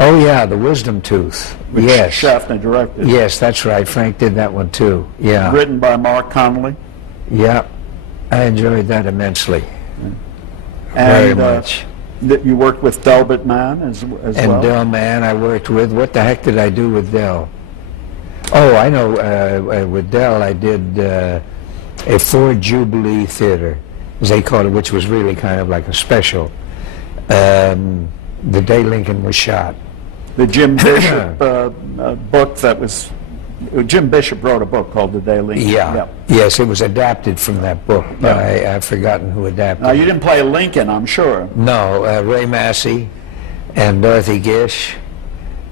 Oh yeah, The Wisdom Tooth. Which Yes. Schaffner directed. Yes, that's right. Frank did that one too. Yeah. Written by Mark Connolly. Yeah. I enjoyed that immensely. And, Very much. That you worked with Delbert Mann as And well? Del Mann I worked with. What the heck did I do with Del? Oh, I know. With Del I did a Ford Jubilee Theater, as they called it, which was really kind of like a special. The day Lincoln was shot. The Jim Bishop book that was... Jim Bishop wrote a book called The Day Lincoln. Yeah. Yes, it was adapted from that book. Yeah. I've forgotten who adapted Now, it. you didn't play Lincoln, I'm sure. No, Ray Massey and Dorothy Gish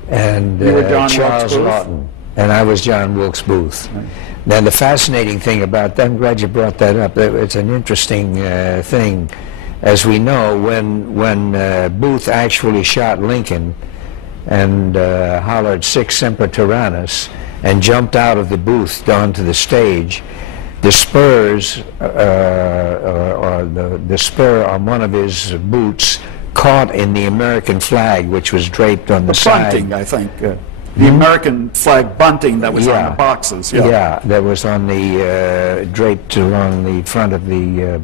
and You were John Charles Wilkes Booth? Lawton. And I was John Wilkes Booth. Right. Now, the fascinating thing about that, I'm glad you brought that up. It's an interesting thing. As we know, when Booth actually shot Lincoln and hollered "Sic Semper Tyrannis" and jumped out of the booth onto the stage, the spurs, or the spur on one of his boots caught in the American flag, which was draped on the side. Bunting, I think. The American flag bunting that was on the boxes. Yeah, that was on the draped along the front of the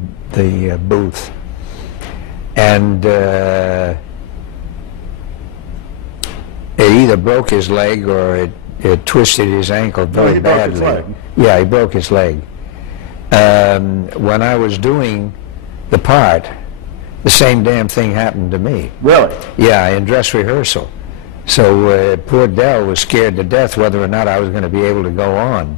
booth, and it either broke his leg or it twisted his ankle very badly. Broke his leg. Yeah, he broke his leg. When I was doing the part, the same damn thing happened to me. Really? Yeah, in dress rehearsal. So poor Del was scared to death whether or not I was going to be able to go on.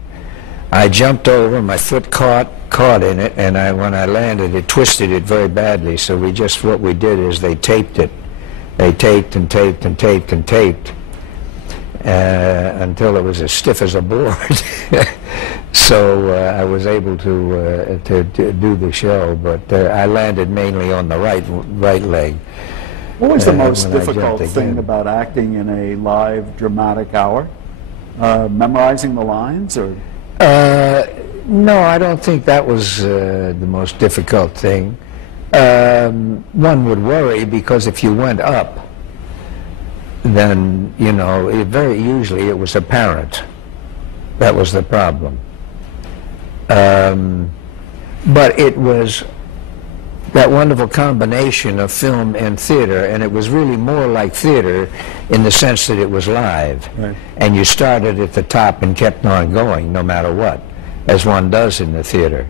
I jumped over, my foot caught in it, and when I landed, it twisted it very badly. So what we did is they taped it. They taped and taped and taped and taped until it was as stiff as a board. So I was able to do the show, but I landed mainly on the right leg. What was the most when I difficult jumped thing again. about acting in a live dramatic hour? Memorizing the lines, or? No, I don't think that was the most difficult thing. One would worry because if you went up, then, you know, very usually it was apparent. That was the problem. But it was that wonderful combination of film and theater, and it was really more like theater in the sense that it was live. Right. And you started at the top and kept on going no matter what, as one does in the theater.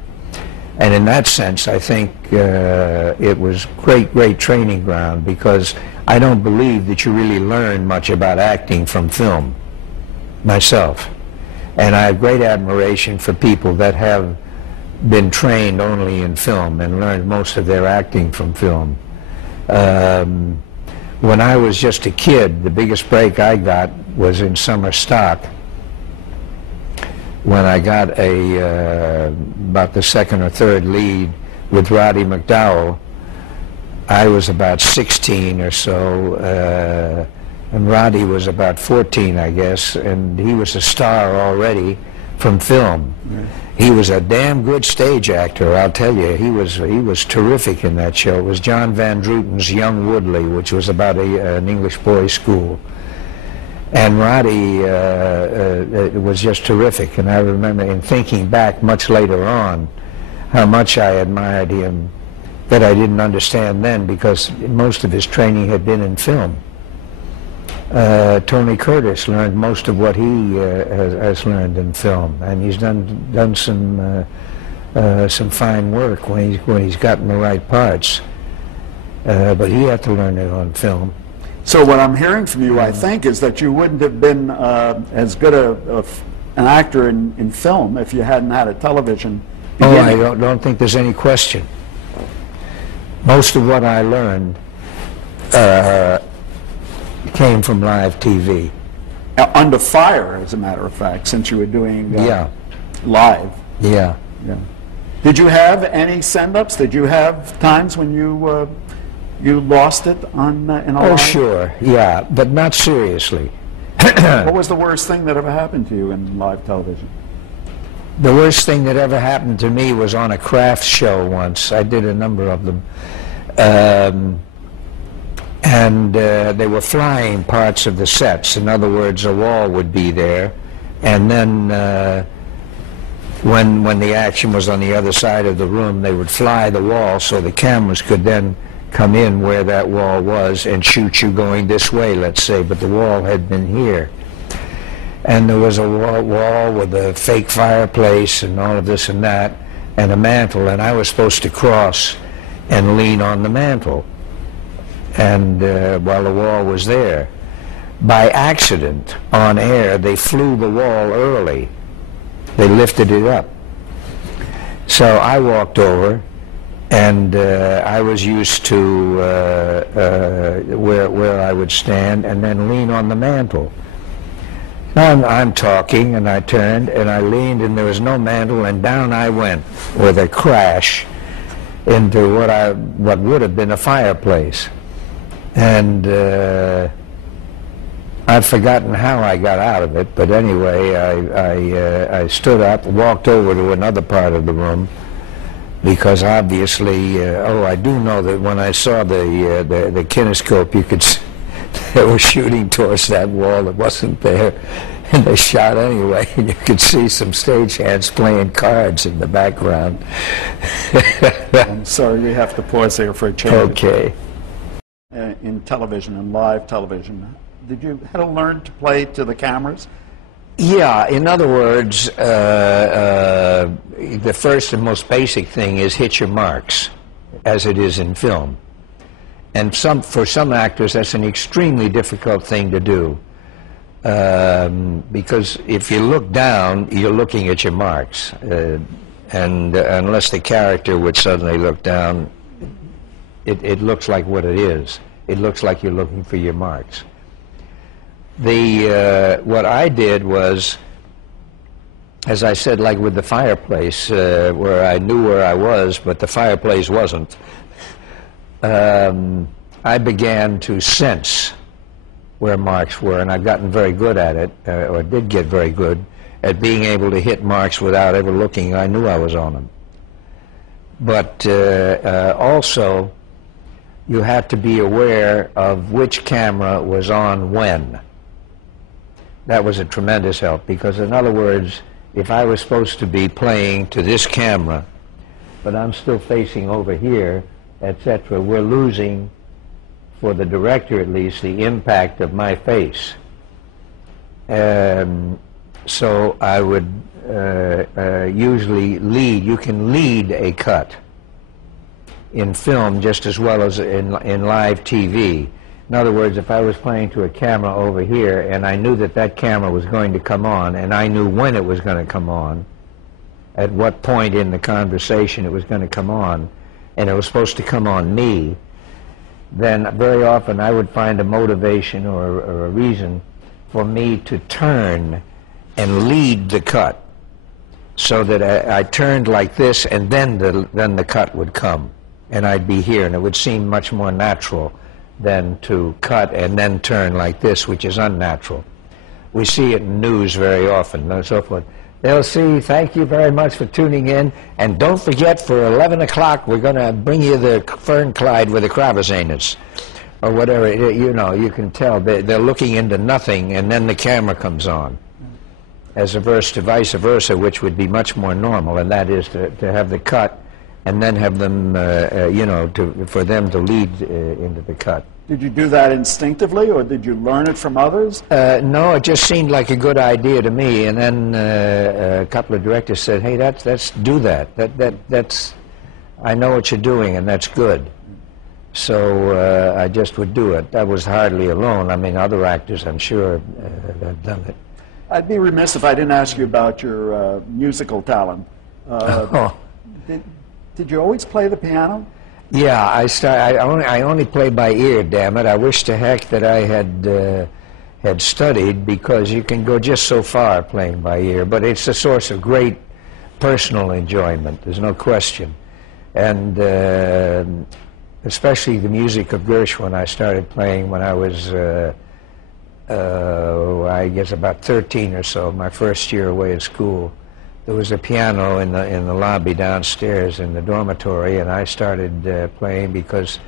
And in that sense, I think it was great training ground, because I don't believe that you really learn much about acting from film, myself. And I have great admiration for people that have been trained only in film and learned most of their acting from film. When I was just a kid, the biggest break I got was in summer stock, when I got about the second or third lead with Roddy McDowell. I was about 16 or so, and Roddy was about 14, I guess, and he was a star already from film. Right. He was a damn good stage actor, I'll tell you. He was terrific in that show. It was John Van Druten's Young Woodley, which was about an English boys' school. And Roddy was just terrific. And I remember, in thinking back much later on, how much I admired him, that I didn't understand then, because most of his training had been in film. Tony Curtis learned most of what he has learned in film, and he's done some fine work when he's gotten the right parts. But he had to learn it on film. So what I'm hearing from you, I think, is that you wouldn't have been as good an actor in film if you hadn't had a television beginning. Oh, I don't think there's any question. Most of what I learned came from live TV. Under fire, as a matter of fact, since you were doing live. Yeah. Yeah. Did you have any send-ups? Did you have times when you lost it on in a live? Oh, sure, yeah, but not seriously. What was the worst thing that ever happened to you in live television? The worst thing that ever happened to me was on a craft show once. I did a number of them. And they were flying parts of the sets. In other words, a wall would be there, and then when the action was on the other side of the room, they would fly the wall so the cameras could then come in where that wall was and shoot you going this way, let's say, but the wall had been here. And there was a wall with a fake fireplace and all of this and that, and a mantle, and I was supposed to cross and lean on the mantle, and while the wall was there. By accident, on air, they flew the wall early. They lifted it up. So I walked over, and I was used to where I would stand and then lean on the mantle. I'm talking, and I turned, and I leaned, and there was no mantle, and down I went with a crash into what would have been a fireplace. And I've forgotten how I got out of it, but anyway, I stood up, walked over to another part of the room, because obviously, I do know that when I saw the kinescope, you could see they were shooting towards that wall that wasn't there, and they shot anyway, and you could see some stagehands playing cards in the background. I'm sorry, we have to pause here for a change. Okay. In television and live television, did you have to learn to play to the cameras? Yeah, in other words, the first and most basic thing is hit your marks, as it is in film. And for some actors, that's an extremely difficult thing to do, because if you look down, you're looking at your marks, and unless the character would suddenly look down, it looks like what it is. It looks like you're looking for your marks. What I did was, as I said, like with the fireplace, where I knew where I was, but the fireplace wasn't, I began to sense where marks were, and I've gotten very good at it, or did get very good, at being able to hit marks without ever looking. I knew I was on them. But also, you had to be aware of which camera was on when. That was a tremendous help, because in other words, if I was supposed to be playing to this camera, but I'm still facing over here, etc., we're losing, for the director at least, the impact of my face. So I would usually lead. You can lead a cut in film just as well as in live TV. In other words, if I was playing to a camera over here and I knew that camera was going to come on, and I knew when it was going to come on, at what point in the conversation it was going to come on, and it was supposed to come on me, then very often I would find a motivation or a reason for me to turn and lead the cut, so that I turned like this, and then the cut would come, and I'd be here, and it would seem much more natural than to cut and then turn like this, which is unnatural. We see it in news very often, and so forth. They'll see, thank you very much for tuning in, and don't forget, for 11 o'clock we're going to bring you the Fern Clyde with the Cravasanus, or whatever. You know, you can tell they're looking into nothing, and then the camera comes on, as opposed to vice versa, which would be much more normal, and that is to have the cut and then have them, you know, for them to lead into the cut. Did you do that instinctively, or did you learn it from others? No, it just seemed like a good idea to me, and then a couple of directors said, "Hey, that's do that. That's I know what you're doing, and that's good." So I just would do it. I was hardly alone. I mean, other actors, I'm sure, have done it. I'd be remiss if I didn't ask you about your musical talent. Did you always play the piano? Yeah, I only play by ear, damn it. I wish to heck that I had studied, because you can go just so far playing by ear, but it's a source of great personal enjoyment, there's no question. And especially the music of Gershwin, I started playing when I was, I guess about 13 or so, my first year away at school. There was a piano in the lobby downstairs in the dormitory, and I started playing because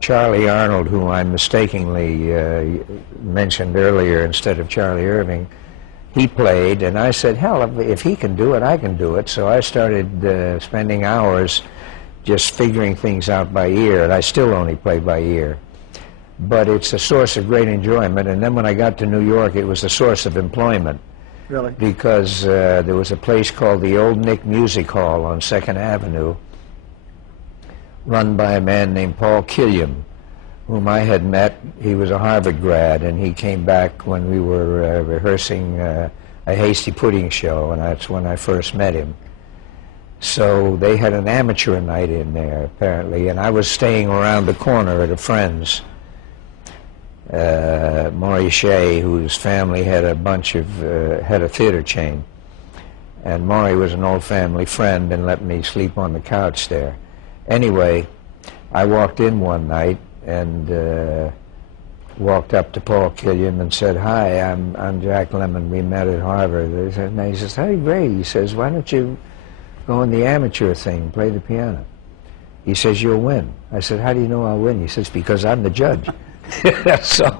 Charlie Arnold, who I mistakenly mentioned earlier instead of Charlie Irving, he played, and I said, hell, if he can do it, I can do it. So I started spending hours just figuring things out by ear, and I still only play by ear. But it's a source of great enjoyment, and then when I got to New York, it was a source of employment. Really? Because there was a place called the Old Nick Music Hall on 2nd Avenue, run by a man named Paul Killiam, whom I had met. He was a Harvard grad, and he came back when we were rehearsing a Hasty Pudding show, and that's when I first met him. So they had an amateur night in there, apparently, and I was staying around the corner at a friend's. Maury Shea, whose family had a bunch of, had a theater chain. And Maury was an old family friend and let me sleep on the couch there. Anyway, I walked in one night and walked up to Paul Killiam and said, "Hi, I'm Jack Lemmon. We met at Harvard." And he says, "Hey, great." He says, "Why don't you go in the amateur thing, play the piano?" He says, "You'll win." I said, "How do you know I'll win?" He says, "Because I'm the judge." So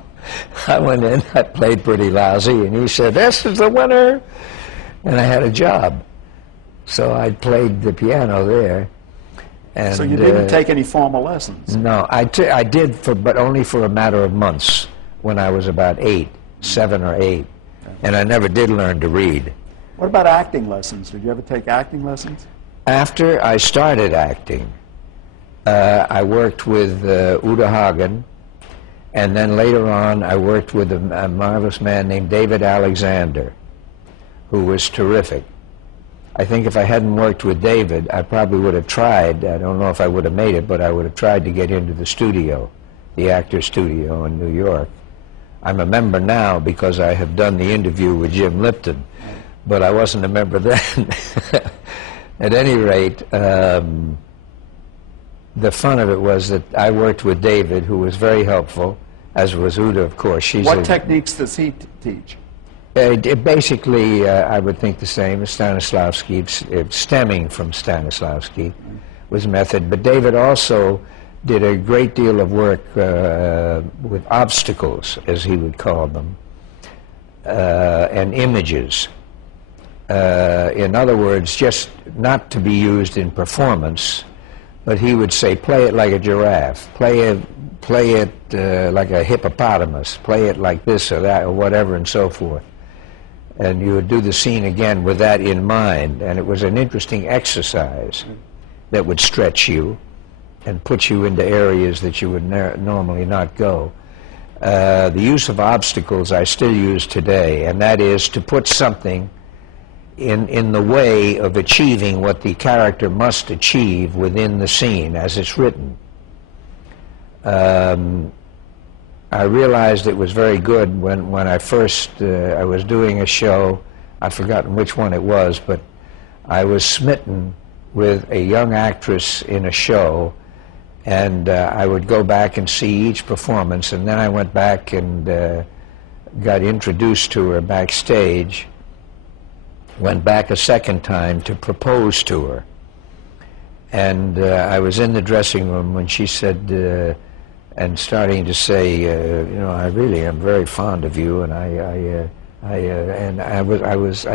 I went in, I played pretty lousy, and he said, "This is the winner," and I had a job. So I played the piano there. And, so you didn't take any formal lessons? No, I did, but only for a matter of months when I was about 7 or 8, and I never did learn to read. What about acting lessons? Did you ever take acting lessons? After I started acting, I worked with Uta Hagen. And then later on, I worked with a marvelous man named David Alexander, who was terrific. I think if I hadn't worked with David, I probably would have tried. I don't know if I would have made it, but I would have tried to get into the studio, the actor's studio in New York. I'm a member now because I have done the interview with Jim Lipton, but I wasn't a member then. At any rate, the fun of it was that I worked with David, who was very helpful, as was Uta, of course. What techniques does he teach? Basically, I would think the same as Stanislavski, stemming from Stanislavski was method. But David also did a great deal of work with obstacles, as he would call them, and images. In other words, just not to be used in performance, but he would say, play it like a giraffe, play it like a hippopotamus, play it like this or that or whatever and so forth. And you would do the scene again with that in mind, and it was an interesting exercise that would stretch you and put you into areas that you would normally not go. The use of obstacles I still use today, and that is to put something in the way of achieving what the character must achieve within the scene as it's written. I realized it was very good when I first, I was doing a show, I've forgotten which one it was, but I was smitten with a young actress in a show, and I would go back and see each performance, and then I went back and got introduced to her backstage, went back a second time to propose to her. And I was in the dressing room when she said, and starting to say, you know, I really am very fond of you, and I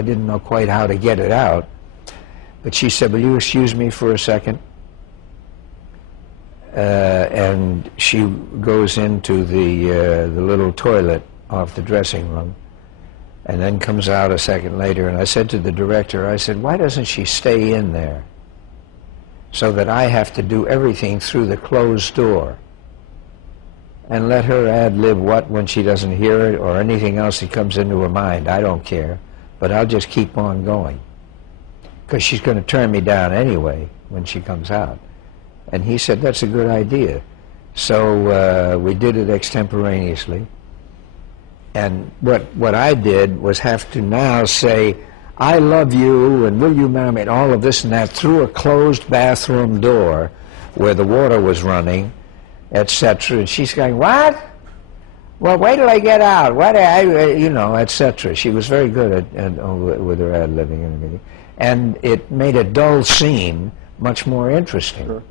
didn't know quite how to get it out. But she said, will you excuse me for a second? and she goes into the little toilet off the dressing room, and then comes out a second later. And I said to the director, I said, why doesn't she stay in there so that I have to do everything through the closed door, and let her ad-lib what when she doesn't hear it or anything else that comes into her mind? I don't care, but I'll just keep on going, because she's going to turn me down anyway when she comes out. And he said, that's a good idea. So we did it extemporaneously. And what I did was have to now say, I love you, and will you marry me, and all of this and that, through a closed bathroom door where the water was running, etc. And she's going, what? Well, wait till I get out. What, you know, etc. She was very good with her ad-libbing and everything. And it made a dull scene much more interesting. Sure.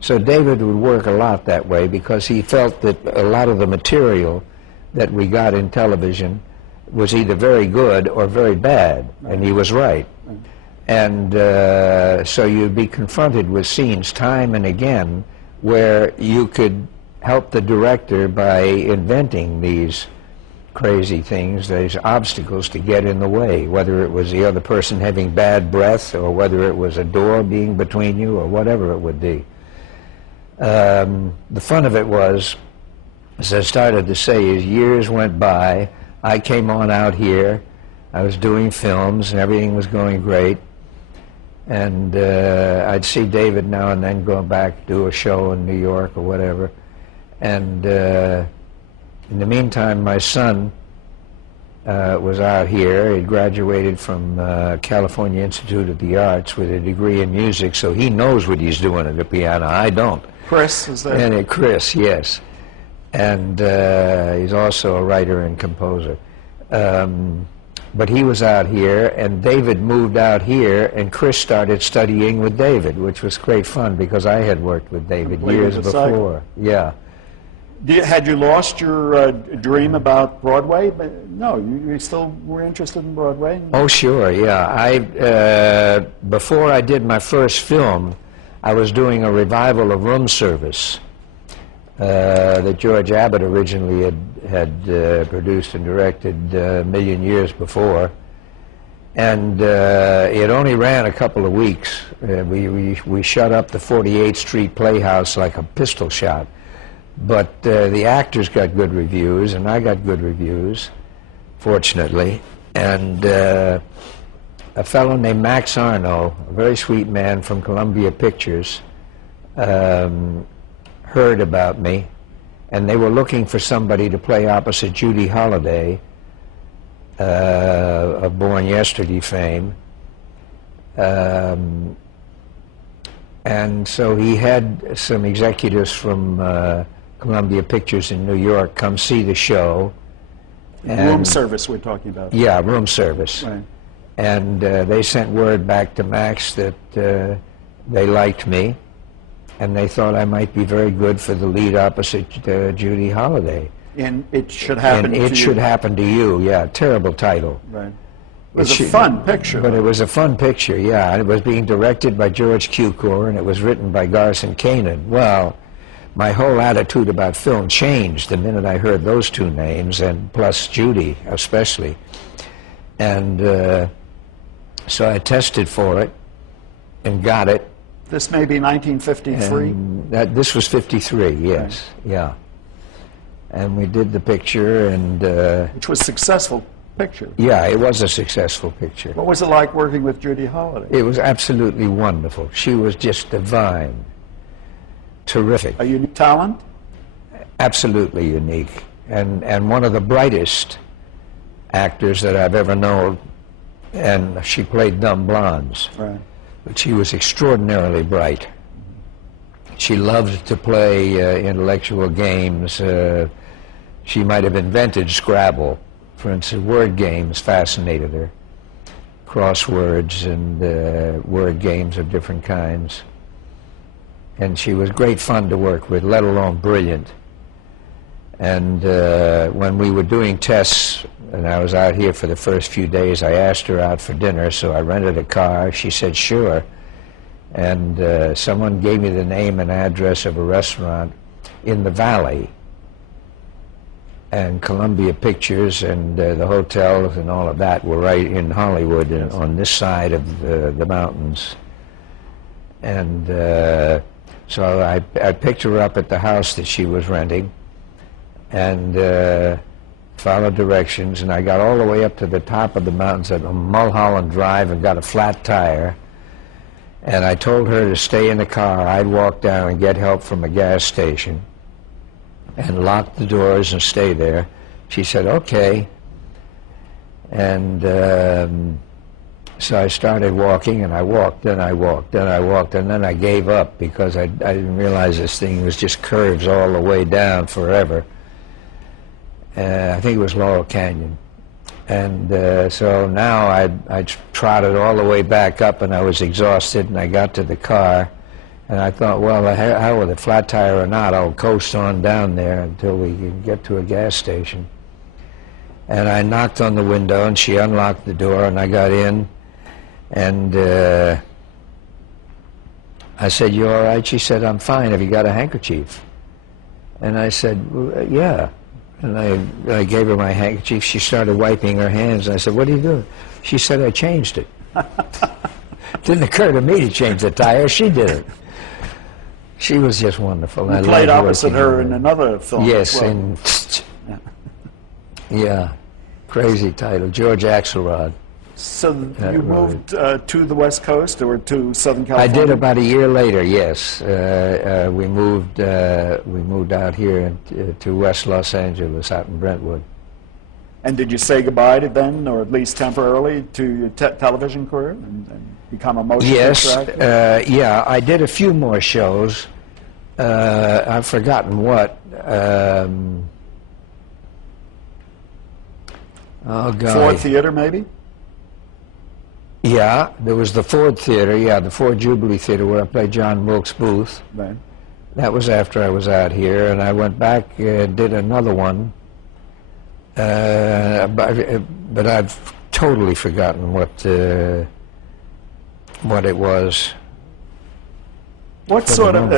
So David would work a lot that way, because he felt that a lot of the material that we got in television was either very good or very bad, right. And he was right. Right. And so you'd be confronted with scenes time and again where you could help the director by inventing these crazy things, these obstacles to get in the way, whether it was the other person having bad breath, or whether it was a door being between you, or whatever it would be. The fun of it was, as I started to say, as years went by, I came on out here, I was doing films, and everything was going great, and I'd see David now and then go back, do a show in New York or whatever, and in the meantime, my son was out here. He graduated from California Institute of the Arts with a degree in music, so he knows what he's doing at the piano. I don't. Chris, is that? And Chris, yes. And he's also a writer and composer. But he was out here, and David moved out here, and Chris started studying with David, which was great fun, because I had worked with David years before. Yeah. Had you lost your dream about Broadway? No, you still were interested in Broadway? Oh, sure, yeah. Before I did my first film, I was doing a revival of Room Service that George Abbott originally had produced and directed a million years before. And it only ran a couple of weeks. We shut up the 48th Street Playhouse like a pistol shot. But the actors got good reviews, and I got good reviews, fortunately. And a fellow named Max Arno, a very sweet man from Columbia Pictures, heard about me, and they were looking for somebody to play opposite Judy Holliday, of Born Yesterday fame. And so he had some executives from Columbia Pictures in New York come see the show. Room Service we're talking about. Yeah, Room Service. Right. And they sent word back to Max that they liked me, and they thought I might be very good for the lead opposite Judy Holliday. And It Should Happen to You. It Should Happen to You, yeah, terrible title. Right. It was a fun picture. But it was a fun picture, yeah. It was being directed by George Cukor, and it was written by Garson Kanin. Well, my whole attitude about film changed the minute I heard those two names, and plus Judy especially. And so I tested for it and got it. This may be 1953? This was 53, yes, right. Yeah. And we did the picture, and which was a successful picture. Yeah, it was a successful picture. What was it like working with Judy Holliday? It was absolutely wonderful. She was just divine. Terrific. A unique talent? Absolutely unique. And one of the brightest actors that I've ever known. And she played dumb blondes. Right. But she was extraordinarily bright. She loved to play intellectual games. She might have invented Scrabble. For instance, word games fascinated her. Crosswords and word games of different kinds. And she was great fun to work with, let alone brilliant. And when we were doing tests, and I was out here for the first few days, I asked her out for dinner, so I rented a car. She said, sure. and someone gave me the name and address of a restaurant in the Valley, and Columbia Pictures and the hotels and all of that were right in Hollywood, on this side of the mountains. And so I picked her up at the house that she was renting, and followed directions, and I got all the way up to the top of the mountains at Mulholland Drive and got a flat tire. And I told her to stay in the car. I'd walk down and get help from a gas station and lock the doors and stay there. She said, okay. And so I started walking, and I walked, then I walked, then I walked, and then I gave up because I didn't realize this thing was just curves all the way down forever. I think it was Laurel Canyon. And so now I trotted all the way back up, and I was exhausted, and I got to the car, and I thought, well, hell with it, flat tire or not, I'll coast on down there until we can get to a gas station. And I knocked on the window, and she unlocked the door, and I got in, and I said, you all right? She said, I'm fine. Have you got a handkerchief? And I said, well, yeah. And I gave her my handkerchief. She started wiping her hands. I said, what are you doing? She said, I changed it. Didn't occur to me to change the tire. She did it. She was just wonderful. You played opposite her in another film. Yes, as well. and yeah, crazy title, George Axelrod. So you moved to the West Coast or to Southern California? I did about a year later. Yes, we moved out here to West Los Angeles, out in Brentwood. And did you say goodbye to then, or at least temporarily, to your television career and become a motion picture actor? Yes, yeah, I did a few more shows. I've forgotten what. Oh God. Ford Theater, maybe? Yeah, there was the Ford Theater, yeah, the Ford Jubilee Theater, where I played John Wilkes Booth. Right. That was after I was out here, and I went back and did another one. But I've totally forgotten what it was. What sort of,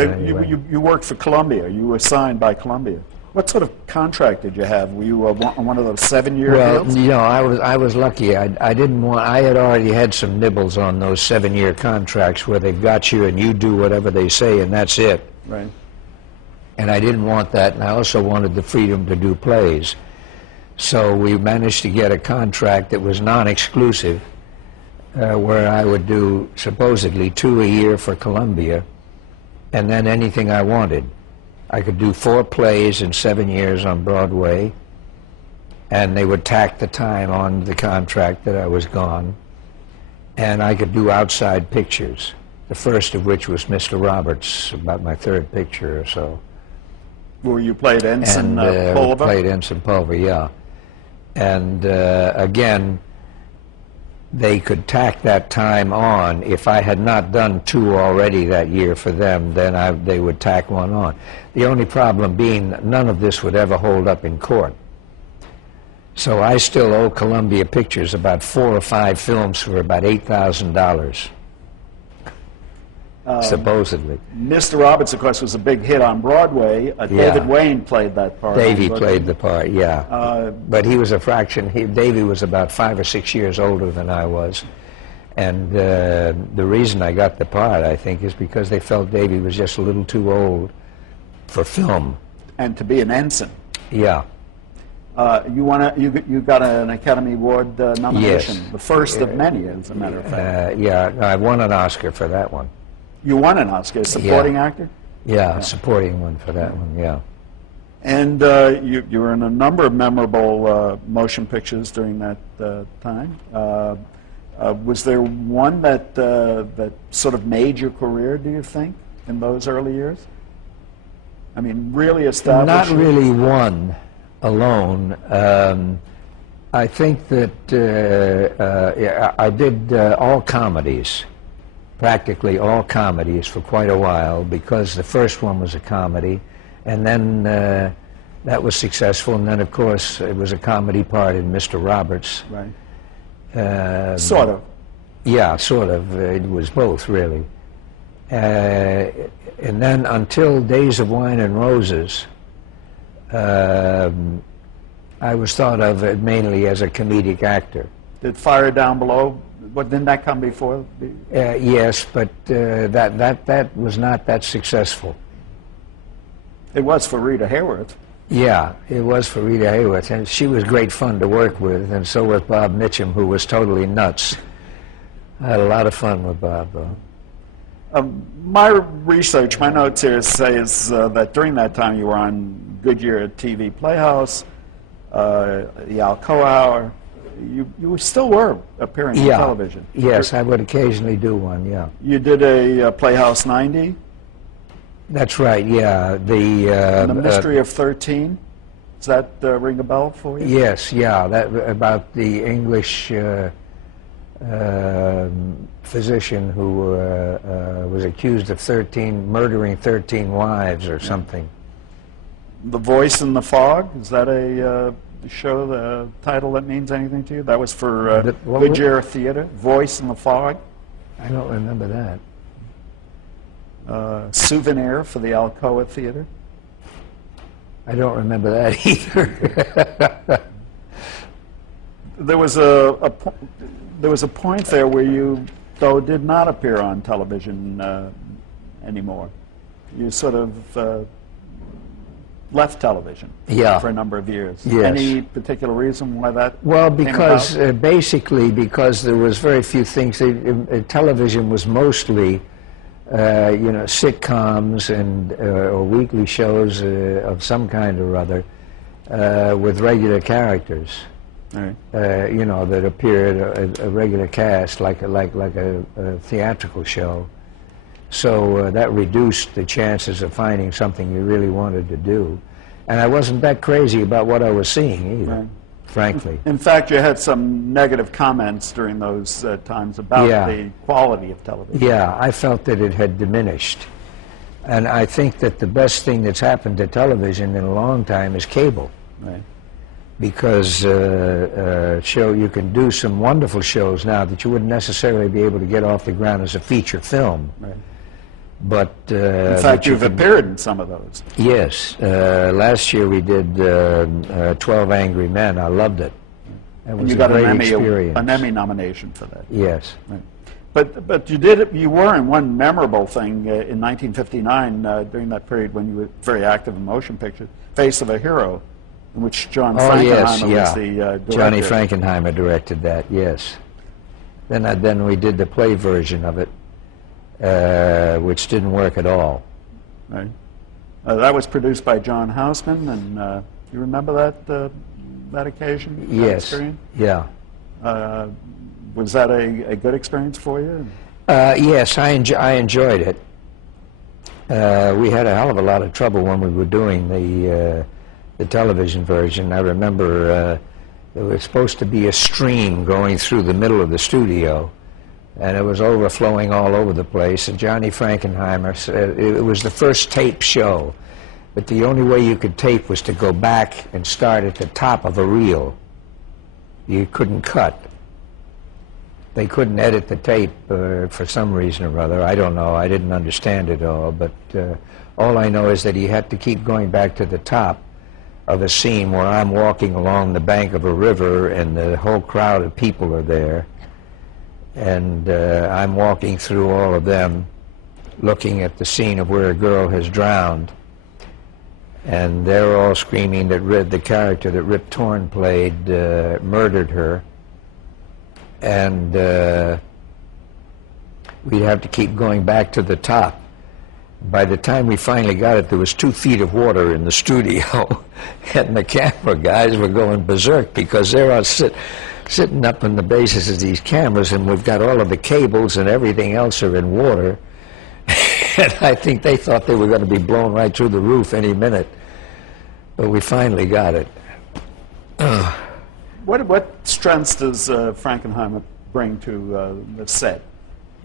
you worked for Columbia, you were signed by Columbia. What sort of contract did you have? Were you on one of those 7-year deals? Well, you know, I was lucky. I didn't want. I had already had some nibbles on those 7-year contracts where they've got you and you do whatever they say and that's it. Right. And I didn't want that, and I also wanted the freedom to do plays. So we managed to get a contract that was non-exclusive, where I would do supposedly 2 a year for Columbia, and then anything I wanted. I could do 4 plays in 7 years on Broadway, and they would tack the time on the contract that I was gone, and I could do outside pictures, the first of which was Mr. Roberts, about my 3rd picture or so. Where you played Ensign Pulver? Played Ensign Pulver, yeah. And again, they could tack that time on. If I had not done 2 already that year for them, then they would tack 1 on. The only problem being none of this would ever hold up in court. So I still owe Columbia Pictures about 4 or 5 films for about $8,000, supposedly. Mr. Roberts, of course, was a big hit on Broadway. Yeah. David Wayne played that part. Davey played the part, yeah. But he was a fraction. Davey was about 5 or 6 years older than I was. And the reason I got the part, I think, is because they felt Davey was just a little too old for film. And to be an ensign. Yeah. You got an Academy Award nomination. Yes. The first of many, as a matter of fact. Yeah, I won an Oscar for that one. You won an Oscar, supporting actor? Yeah, supporting one for that one, yeah. And you were in a number of memorable motion pictures during that time. Was there one that sort of made your career, do you think, in those early years? I mean, really established? Not really one alone. I think that I did all comedies. Practically all comedies for quite a while, because the first one was a comedy, and then that was successful, and then of course it was a comedy part in Mr. Roberts. Right. Sort of. Yeah, sort of. It was both, really. And then until Days of Wine and Roses, I was thought of mainly as a comedic actor. Did Fire Down Below, didn't that come before? Yes, but that was not that successful. It was for Rita Hayworth. Yeah, it was for Rita Hayworth, and she was great fun to work with, and so was Bob Mitchum, who was totally nuts. I had a lot of fun with Bob, though. My research, my notes here says that during that time you were on Goodyear TV Playhouse, the Alcoa Hour. You still were appearing on television. Yes, I would occasionally do one, yeah. You did a Playhouse 90? That's right, yeah. The Mystery of 13? Does that ring a bell for you? Yes, yeah, that about the English physician who was accused of murdering 13 wives or something. The Voice in the Fog, is that a show, the title that means anything to you? That was for Goodyear Theater, Voice in the Fog. I don't remember that. Souvenir for the Alcoa Theater. I don't remember that either. There was a point there where you, though, did not appear on television anymore. You sort of left television for a number of years. Yes. Any particular reason why that because came about? Basically because there was very few things. Television was mostly sitcoms and or weekly shows of some kind or other with regular characters. Right. That appeared a regular cast like a theatrical show. So that reduced the chances of finding something you really wanted to do. And I wasn't that crazy about what I was seeing either, frankly. In fact, you had some negative comments during those times about the quality of television. Yeah, I felt that it had diminished. And I think that the best thing that's happened to television in a long time is cable. Right. Because you can do some wonderful shows now that you wouldn't necessarily be able to get off the ground as a feature film. Right. But in fact, you've appeared in some of those. Yes. Last year we did 12 Angry Men. I loved it. It was you got an Emmy nomination for that. Yes. Right. But you were in one memorable thing in 1959 during that period when you were very active in motion pictures, Face of a Hero, in which John Frankenheimer was the director. Johnny Frankenheimer directed that, yes. Then we did the play version of it, which didn't work at all. Right. That was produced by John Houseman, and you remember that occasion? Yes. Experience? Yeah. Was that a good experience for you? Yes, I enjoyed it. We had a hell of a lot of trouble when we were doing the television version. I remember there was supposed to be a stream going through the middle of the studio, and it was overflowing all over the place. And Johnny Frankenheimer said it was the first tape show, but the only way you could tape was to go back and start at the top of a reel. You couldn't cut. They couldn't edit the tape for some reason or other. I don't know. I didn't understand it all, but all I know is that he had to keep going back to the top of a scene where I'm walking along the bank of a river and the whole crowd of people are there, and I'm walking through all of them looking at the scene of where a girl has drowned, and they're all screaming that the character that Rip Torn played murdered her, and we'd have to keep going back to the top. By the time we finally got it, there was 2 feet of water in the studio, and the camera guys were going berserk because they're all sitting up on the bases of these cameras, and we've got all of the cables and everything else are in water, and I think they thought they were going to be blown right through the roof any minute, but we finally got it. What strengths does Frankenheimer bring to the set?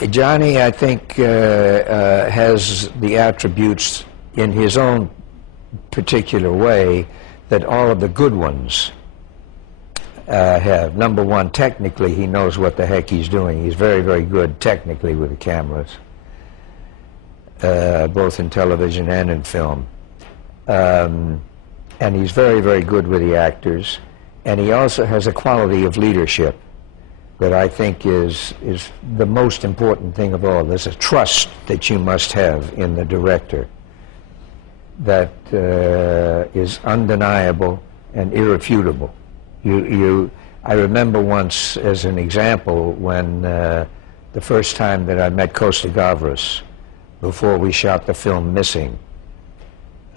Johnny, I think, has the attributes in his own particular way that all of the good ones have. Number one, technically, he knows what the heck he's doing. He's very, very good technically with the cameras. both in television and in film. And he's very, very good with the actors. And he also has a quality of leadership that I think is the most important thing of all. There's a trust that you must have in the director that is undeniable and irrefutable. I remember once, as an example, when the first time that I met Costa Gavras, before we shot the film Missing,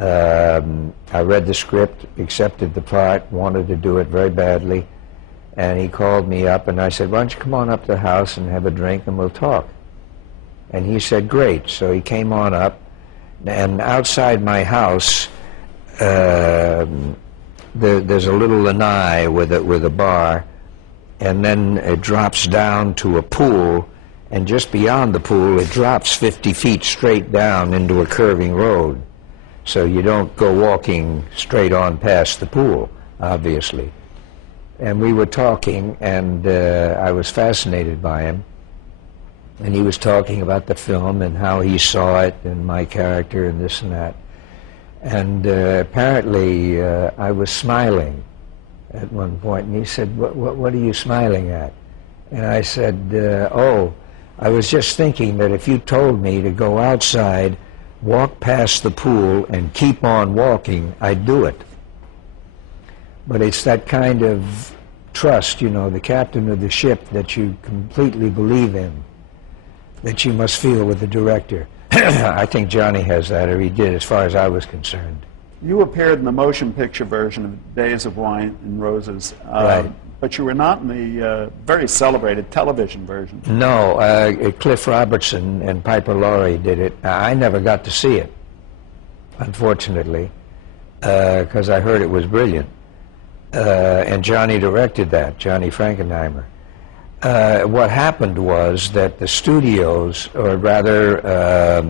I read the script, accepted the part, wanted to do it very badly, and he called me up and I said, why don't you come on up to the house and have a drink and we'll talk. And he said, great. So he came on up, and outside my house there's a little lanai with a bar, and then it drops down to a pool, and just beyond the pool it drops 50 feet straight down into a curving road. So you don't go walking straight on past the pool, obviously. And we were talking, and I was fascinated by him. And he was talking about the film and how he saw it and my character and this and that. And apparently I was smiling at one point, and he said, what are you smiling at? And I said, oh, I was just thinking that if you told me to go outside, walk past the pool, and keep on walking, I'd do it. But it's that kind of trust, you know, the captain of the ship that you completely believe in, that you must feel with the director. I think Johnny has that, or he did, as far as I was concerned. You appeared in the motion picture version of Days of Wine and Roses, right. But you were not in the very celebrated television version. No, Cliff Robertson and Piper Laurie did it. I never got to see it, unfortunately, because I heard it was brilliant. And Johnny directed that, Johnny Frankenheimer. What happened was that the studios, or rather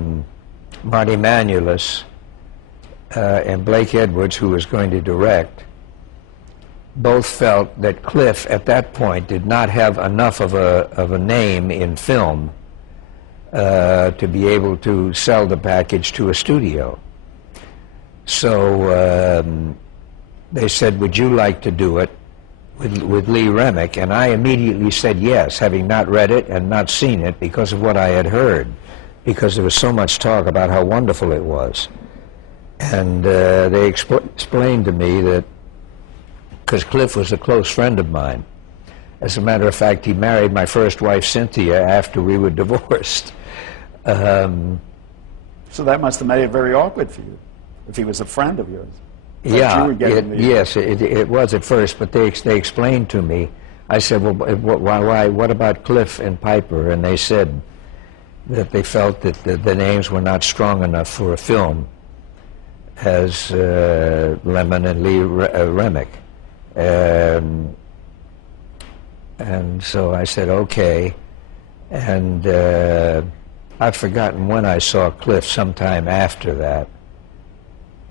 Marty Manulis and Blake Edwards, who was going to direct, both felt that Cliff at that point did not have enough of a name in film to be able to sell the package to a studio. So they said, would you like to do it with Lee Remick? And I immediately said yes, having not read it and not seen it, because of what I had heard, because there was so much talk about how wonderful it was. And they explained to me that, because Cliff was a close friend of mine. As a matter of fact, he married my first wife, Cynthia, after we were divorced. So that must have made it very awkward for you, if he was a friend of yours. Yeah, yes, it was at first, but they explained to me. I said, well, why, what about Cliff and Piper? And they said that they felt that the names were not strong enough for a film as Lemmon and Lee Remick. And so I said, okay. And I've forgotten when I saw Cliff, sometime after that.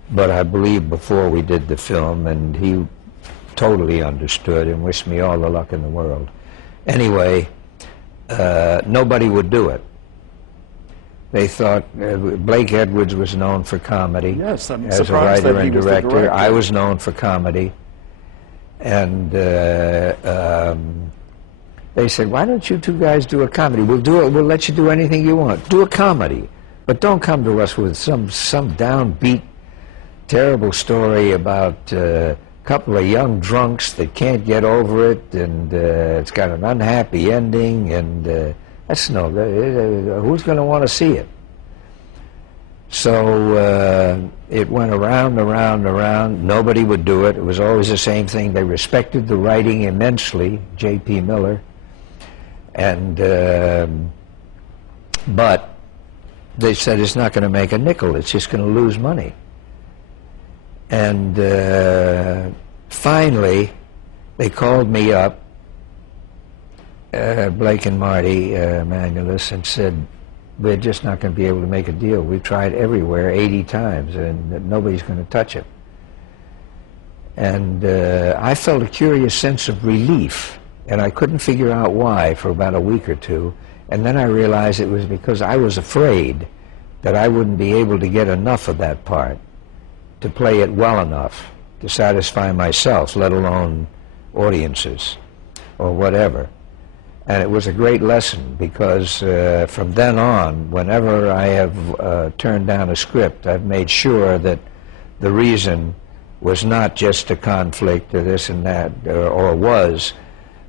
But I believe before we did the film, and he totally understood and wished me all the luck in the world. Anyway, nobody would do it. They thought Blake Edwards was known for comedy. Yes, I'm as a surprised writer that he and was the director. I was known for comedy. And they said, why don't you two guys do a comedy? We'll do it. We'll let you do anything you want. Do a comedy, but don't come to us with some downbeat, terrible story about a couple of young drunks that can't get over it, and it's got an unhappy ending, and that's no. Who's going to want to see it? So it went around, around. Nobody would do it. It was always the same thing. They respected the writing immensely, J.P. Miller, and but they said it's not going to make a nickel. It's just going to lose money. And finally, they called me up, Blake and Marty Manulis, and said, we're just not going to be able to make a deal. We've tried everywhere 80 times, and nobody's going to touch it. And I felt a curious sense of relief, and I couldn't figure out why for about a week or two. And then I realized it was because I was afraid that I wouldn't be able to get enough of that part to play it well enough to satisfy myself, let alone audiences or whatever. And it was a great lesson, because from then on, whenever I have turned down a script, I've made sure that the reason was not just a conflict or this and that, or was,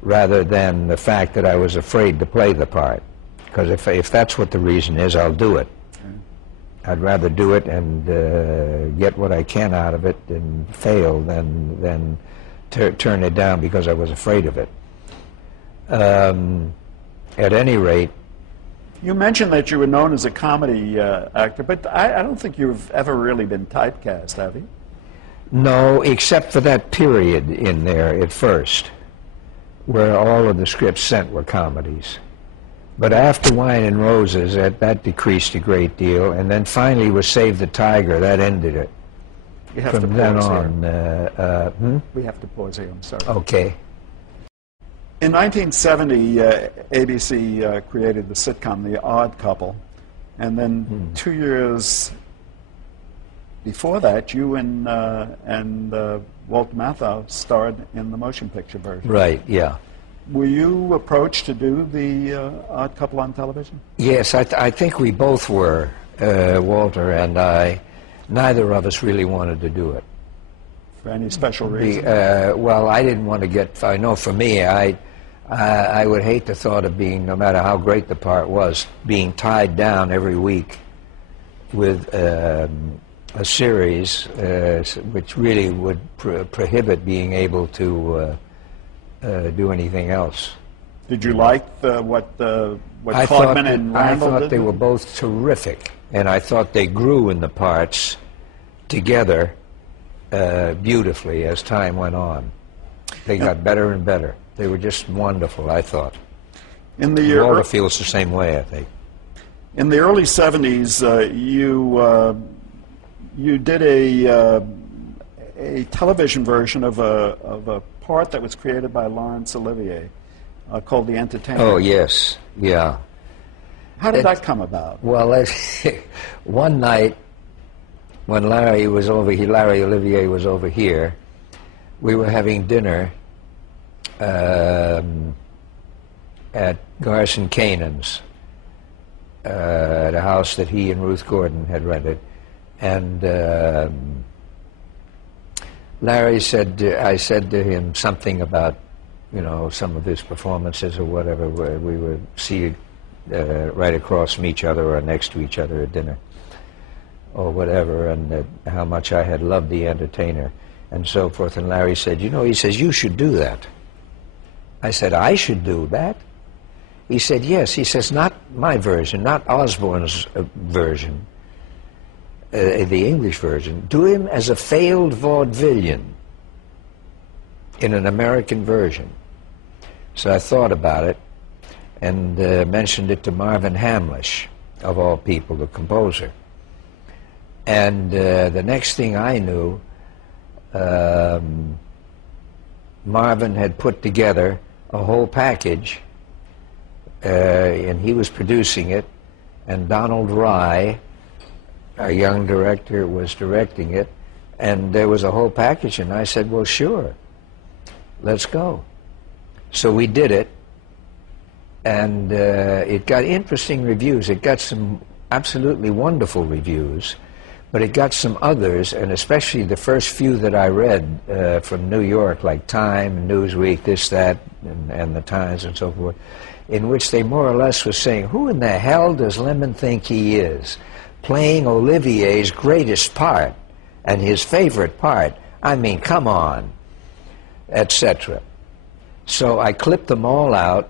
rather than the fact that I was afraid to play the part. Because if that's what the reason is, I'll do it. I'd rather do it and get what I can out of it and fail than turn it down because I was afraid of it. At any rate... You mentioned that you were known as a comedy actor, but I don't think you've ever really been typecast, have you? No, except for that period in there at first, where all of the scripts sent were comedies. But after Wine and Roses, that decreased a great deal, and then finally with Save the Tiger, that ended it. You have From to then pause on... here. We have to pause here, I'm sorry. Okay. In 1970, ABC created the sitcom The Odd Couple, and then 2 years before that, you and Walt Matthau starred in the motion picture version. Right, yeah. Were you approached to do The Odd Couple on television? Yes, I think we both were, Walter and I. Neither of us really wanted to do it. For any special reason? Well, I didn't want to get... I know for me, I would hate the thought of being, no matter how great the part was, being tied down every week with a series which really would prohibit being able to do anything else. Did you like what Klugman and Randall did? I thought they were both terrific, and I thought they grew in the parts together beautifully as time went on. They got better and better. They were just wonderful, I thought. Walter feels the same way, I think. In the early 70s, you did a television version of a part that was created by Laurence Olivier called The Entertainer. Oh, yes, yeah. How did that come about? Well, one night when Larry Olivier was over here, we were having dinner at Garson Kanan's, at a house that he and Ruth Gordon had rented. And Larry said, I said to him something about, you know, some of his performances or whatever, where we would see right across from each other or next to each other at dinner or whatever, and how much I had loved The Entertainer and so forth. And Larry said, you know, he says, you should do that. I said, I should do that? He said, yes. He says, not my version, not Osborne's version, the English version. Do him as a failed vaudevillian in an American version. So I thought about it and mentioned it to Marvin Hamlish, of all people, the composer. And the next thing I knew, Marvin had put together a whole package, and he was producing it, and Donald Rye, our young director, was directing it, and there was a whole package, and I said, well, sure, let's go. So we did it, and it got interesting reviews. It got some absolutely wonderful reviews, but it got some others, and especially the first few that I read from New York, like Time, Newsweek, this, that, and the Times and so forth, in which they more or less were saying, who in the hell does Lemmon think he is, playing Olivier's greatest part and his favorite part? I mean, come on, etc. So I clipped them all out,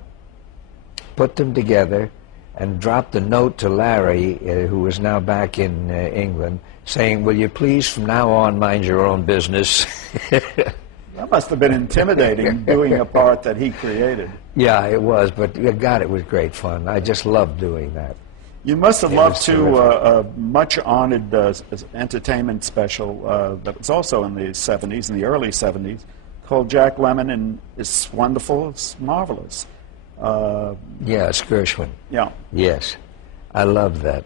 put them together, and dropped a note to Larry, who was now back in England, saying, will you please from now on mind your own business? That must have been intimidating, doing a part that he created. Yeah, it was, but God, it was great fun. I just loved doing that. You must have loved, too, a much-honored entertainment special that was also in the 70s, in the early 70s, called Jack Lemmon, and it's wonderful, it's marvelous. Yes, Gershwin. Yeah. Yes, I love that.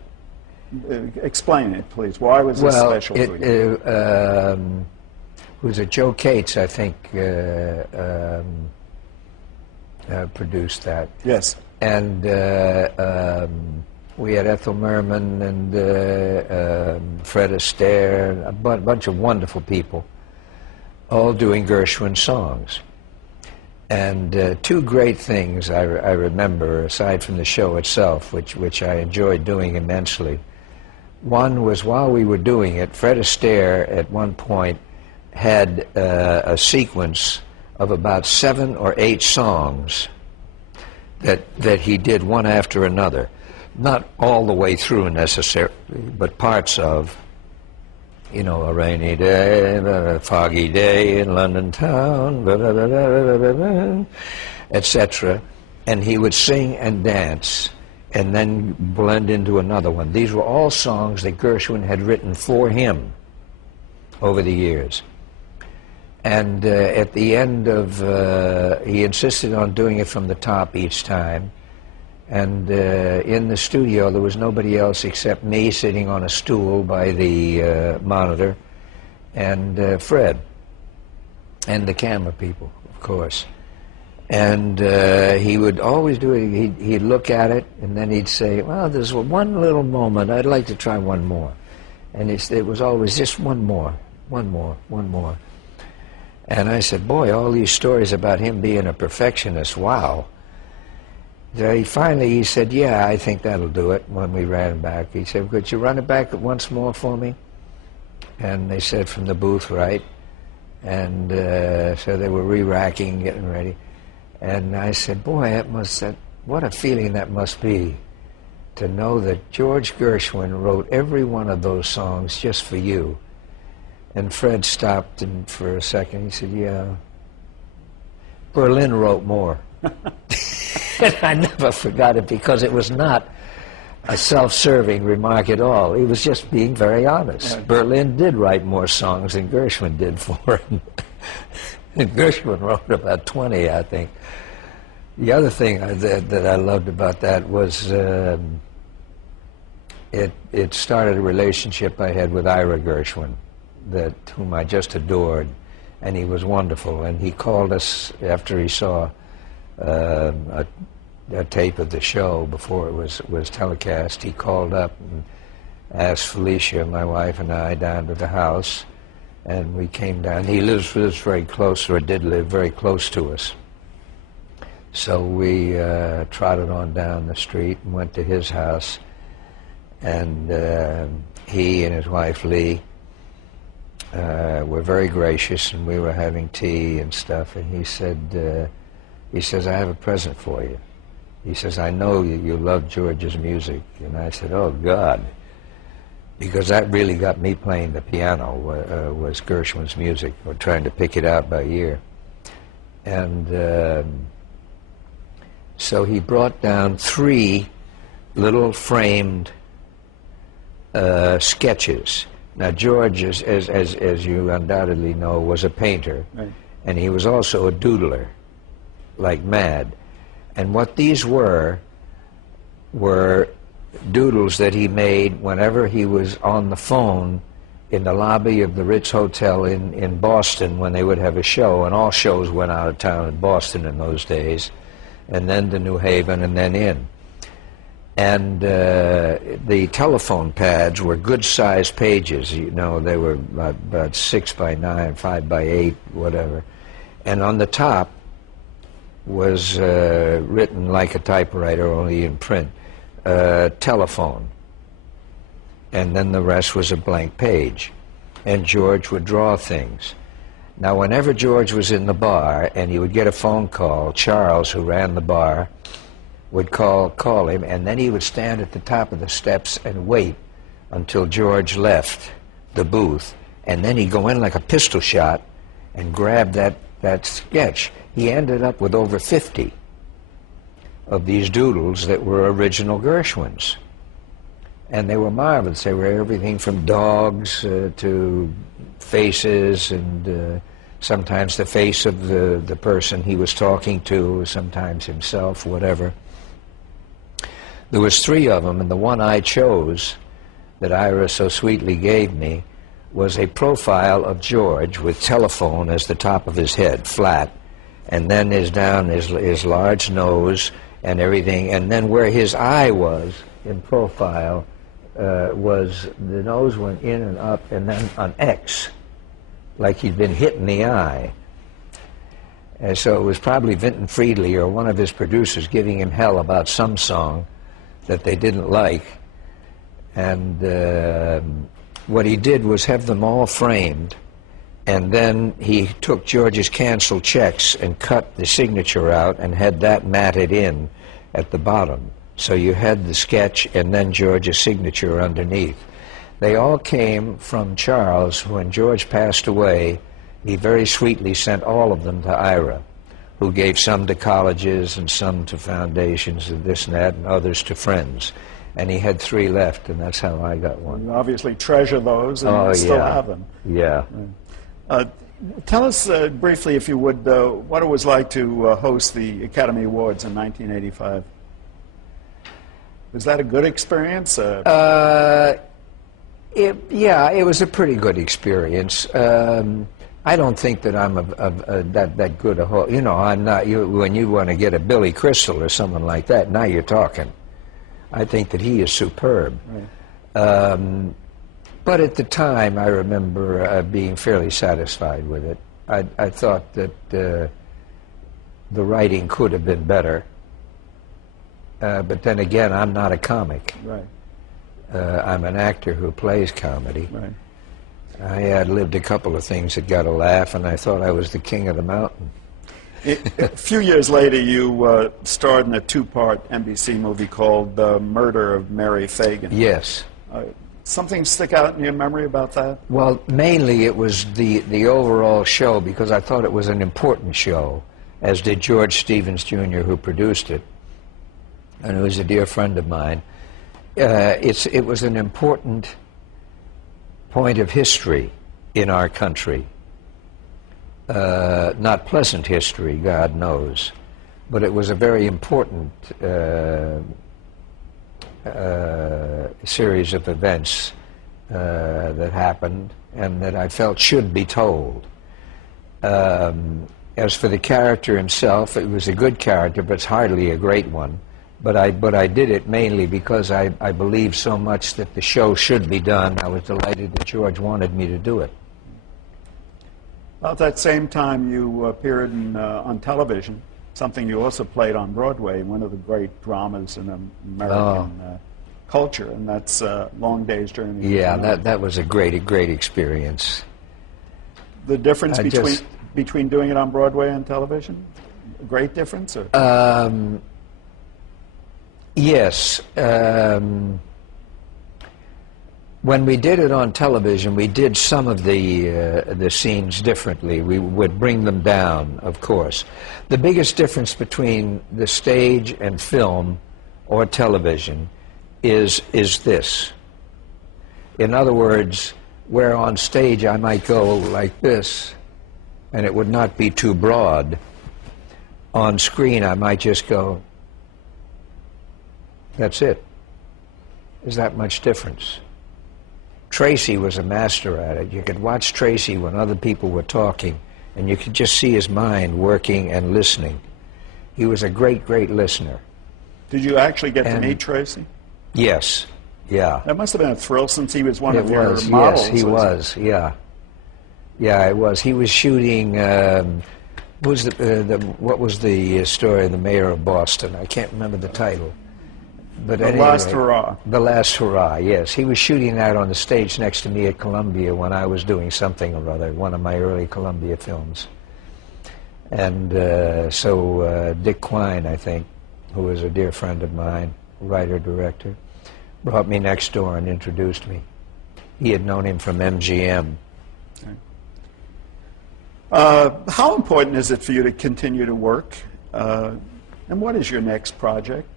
Explain it, please. Why was this special for you? Was it Joe Cates, I think, produced that. Yes. And we had Ethel Merman and Fred Astaire, a bunch of wonderful people, all doing Gershwin songs. And two great things I remember, aside from the show itself, which I enjoyed doing immensely. One was while we were doing it, Fred Astaire at one point had a sequence of about 7 or 8 songs that he did one after another. Not all the way through necessarily, but parts of, you know, a rainy day, a foggy day in London town, etc. And he would sing and dance and then blend into another one. These were all songs that Gershwin had written for him over the years. And at the end of, he insisted on doing it from the top each time. And in the studio, there was nobody else except me sitting on a stool by the monitor, and Fred, and the camera people, of course. And he would always do it. He'd look at it, and then he'd say, well, there's one little moment. I'd like to try one more. And it was always just one more, one more, one more. And I said, boy, all these stories about him being a perfectionist, wow. Finally, he said, yeah, I think that'll do it, when we ran back. He said, could you run it back once more for me? And they said, from the booth, right? And so they were re-racking, getting ready. And I said, boy, what a feeling that must be, to know that George Gershwin wrote every one of those songs just for you. And Fred stopped for a second. He said, yeah, Berlin wrote more. And I never forgot it, because it was not a self-serving remark at all. He was just being very honest. Right. Berlin did write more songs than Gershwin did for him. And Gershwin wrote about 20, I think. The other thing that I loved about that was it started a relationship I had with Ira Gershwin, whom I just adored, and he was wonderful. And he called us after he saw a tape of the show before it was telecast. He called up and asked Felicia, my wife, and I down to the house, and we came down. He lives very close, or did live very close to us. So we trotted on down the street and went to his house, and he and his wife Lee were very gracious, and we were having tea and stuff, and he says, I have a present for you. He says, I know you love George's music. And I said, oh, God. Because that really got me playing the piano, was Gershwin's music, or trying to pick it out by ear. And so he brought down 3 little framed sketches. Now, George, as you undoubtedly know, was a painter. Right. And he was also a doodler, like mad. And what these were doodles that he made whenever he was on the phone in the lobby of the Ritz Hotel in Boston, when they would have a show, and all shows went out of town in Boston in those days, and then to New Haven, and then in. And the telephone pads were good-sized pages. You know, they were about 6 by 9, 5 by 8, whatever. And on the top was written like a typewriter, only in print, telephone. And then the rest was a blank page. And George would draw things. Now, whenever George was in the bar and he would get a phone call, Charles, who ran the bar, would call him, and then he would stand at the top of the steps and wait until George left the booth. And then he'd go in like a pistol shot and grab that sketch. He ended up with over 50 of these doodles that were original Gershwins. And they were marvelous. They were everything from dogs to faces, and sometimes the face of the person he was talking to, sometimes himself, whatever. There was 3 of them, and the one I chose that Ira so sweetly gave me was a profile of George with telephone as the top of his head, flat, and then his large nose and everything, and then where his eye was in profile was the nose went in and up and then an X, like he'd been hit in the eye. And so it was probably Vinton Friedley or one of his producers giving him hell about some song that they didn't like. And what he did was have them all framed, and then he took George's canceled checks and cut the signature out and had that matted in at the bottom. So you had the sketch and then George's signature underneath. They all came from Charles. When George passed away, he very sweetly sent all of them to Ira, who gave some to colleges and some to foundations and this and that, and others to friends. And he had 3 left, and that's how I got one. You obviously treasure those and you still have them. Yeah. Tell us briefly, if you would, what it was like to host the Academy Awards in 1985. Was that a good experience? Yeah, it was a pretty good experience. I don't think that I'm that good a host. You know, I'm not. When you want to get a Billy Crystal or someone like that, now you're talking. I think that he is superb. Right. But at the time, I remember being fairly satisfied with it. I thought that the writing could have been better. But then again, I'm not a comic. Right. I'm an actor who plays comedy. Right. I had lived a couple of things that got a laugh, and I thought I was the king of the mountain. A few years later, you starred in a 2-part NBC movie called The Murder of Mary Phagan. Yes. Something stick out in your memory about that? Well, mainly it was the overall show, because I thought it was an important show, as did George Stevens, Jr., who produced it, and who was a dear friend of mine. It was an important point of history in our country. Not pleasant history, God knows, but it was a very important series of events that happened and that I felt should be told. As for the character himself, it was a good character, but it's hardly a great one. But I did it mainly because I believed so much that the show should be done. I was delighted that George wanted me to do it. About that same time, you appeared on television, something you also played on Broadway, one of the great dramas in American culture, and that's Long Day's Journey. Yeah, that was a great experience. The difference between doing it on Broadway and television? A great difference? Or? Yes. When we did it on television, we did some of the scenes differently. We would bring them down, of course. The biggest difference between the stage and film or television is this. In other words, where on stage I might go like this, and it would not be too broad, on screen I might just go, that's it. There's that much difference. Tracy was a master at it. You could watch Tracy when other people were talking, and you could just see his mind working and listening. He was a great listener. Did you actually get to meet Tracy? Yes, yeah. That must have been a thrill, since he was one of your models. Yes, he was, yeah. Yeah, it was. He was shooting, what was the story of the mayor of Boston? I can't remember the title. But The Last Hurrah. The Last Hurrah, yes. He was shooting that on the stage next to me at Columbia when I was doing something or other, one of my early Columbia films. And so Dick Quine, I think, who was a dear friend of mine, writer-director, brought me next door and introduced me. He had known him from MGM. How important is it for you to continue to work? And what is your next project?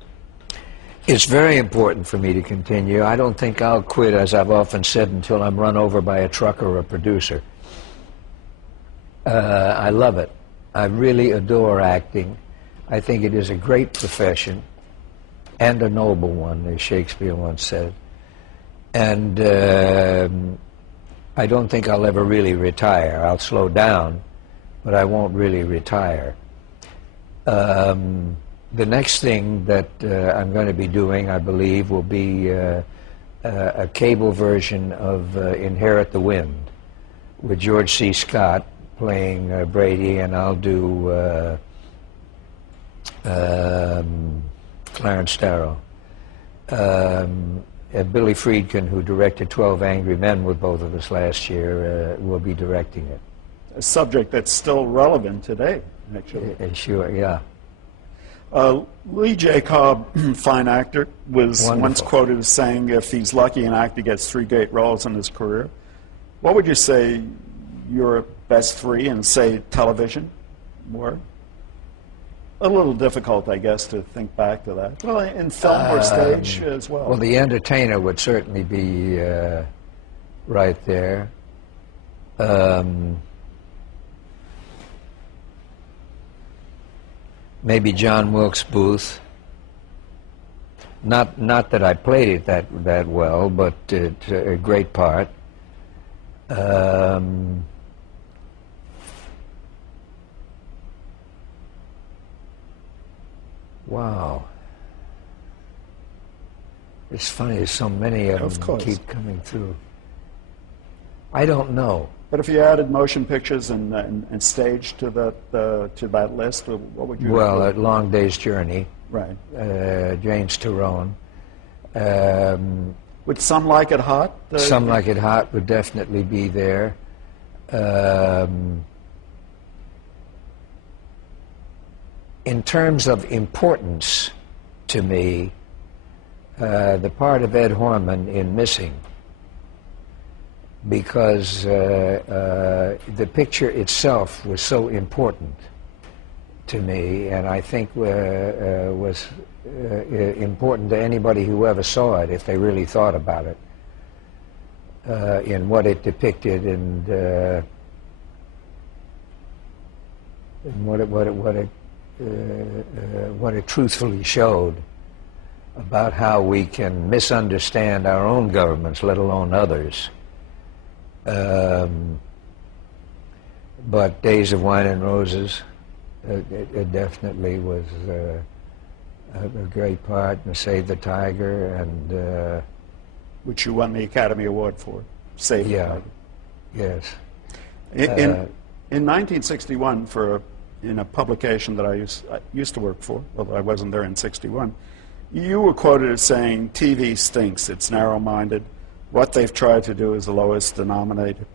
It's very important for me to continue. I don't think I'll quit, as I've often said, until I'm run over by a truck or a producer. I love it. I really adore acting. I think it is a great profession and a noble one, as Shakespeare once said. And I don't think I'll ever really retire. I'll slow down, but I won't really retire. The next thing that I'm going to be doing, I believe, will be a cable version of Inherit the Wind with George C. Scott playing Brady, and I'll do Clarence Darrow. Billy Friedkin, who directed 12 Angry Men with both of us last year, will be directing it. A subject that's still relevant today, actually. Sure, yeah. Lee J. Cobb, fine actor, was Wonderful. once quoted as saying, if he's lucky, an actor gets 3 great roles in his career. What would you say your best 3 in, say, television were? A little difficult, I guess, to think back to that. Well, in film or stage as well. Well, The Entertainer would certainly be right there. Maybe John Wilkes Booth. Not that I played it that well, but it's a great part. Wow. It's funny, there's so many of them keep coming through. I don't know. But if you added motion pictures and stage to that list, what would you Well, include? A Long Day's Journey. Right. James Tyrone. Would Some Like It Hot? Some Like It Hot would definitely be there. In terms of importance to me, the part of Ed Horman in Missing, because the picture itself was so important to me, and I think was important to anybody who ever saw it, if they really thought about it, in what it depicted and what it truthfully showed about how we can misunderstand our own governments, let alone others. But Days of Wine and Roses, it definitely was a great part, and Save the Tiger, and which you won the Academy Award for. Save the Tiger. Yes. In 1961, in a publication that I used to work for, although I wasn't there in '61, you were quoted as saying, "TV stinks. It's narrow-minded. What they've tried to do is the lowest denominator.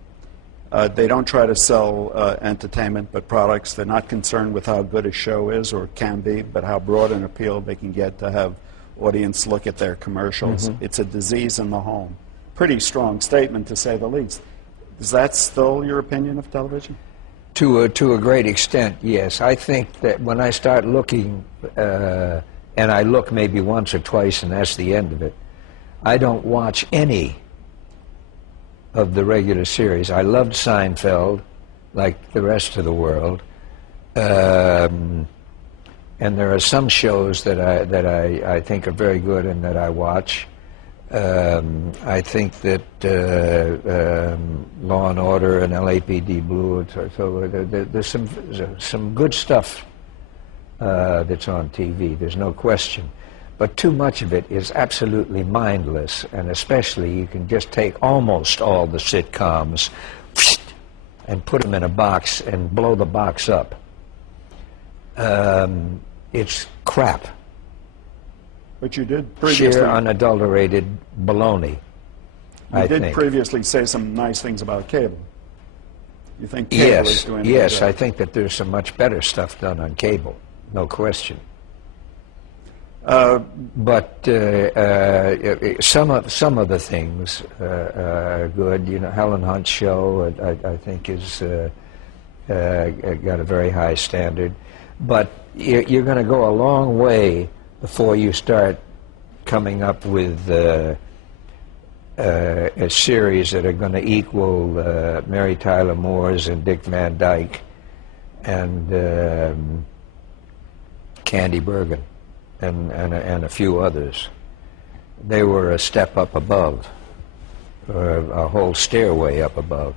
They don't try to sell entertainment but products. They're not concerned with how good a show is or can be, but how broad an appeal they can get to have audience look at their commercials. It's a disease in the home." Pretty strong statement, to say the least. Is that still your opinion of television? To a great extent, yes. I think that when I start looking, and I look maybe once or twice and that's the end of it, I don't watch any of the regular series. I loved Seinfeld, like the rest of the world, and there are some shows that I think are very good and that I watch. I think that Law and Order and LAPD Blue, so there's some good stuff that's on TV. There's no question. But too much of it is absolutely mindless, and especially you can just take almost all the sitcoms and put them in a box and blow the box up. It's crap. But you did previously... Sheer unadulterated baloney, I think. You did previously say some nice things about cable. You think cable is doing... Yes, I think that there's some much better stuff done on cable, no question. But some of the things are good. You know, Helen Hunt's show, I think, is got a very high standard. But you're going to go a long way before you start coming up with a series that are going to equal Mary Tyler Moore's and Dick Van Dyke and Candy Bergen and a few others. They were a step up above. or a whole stairway up above.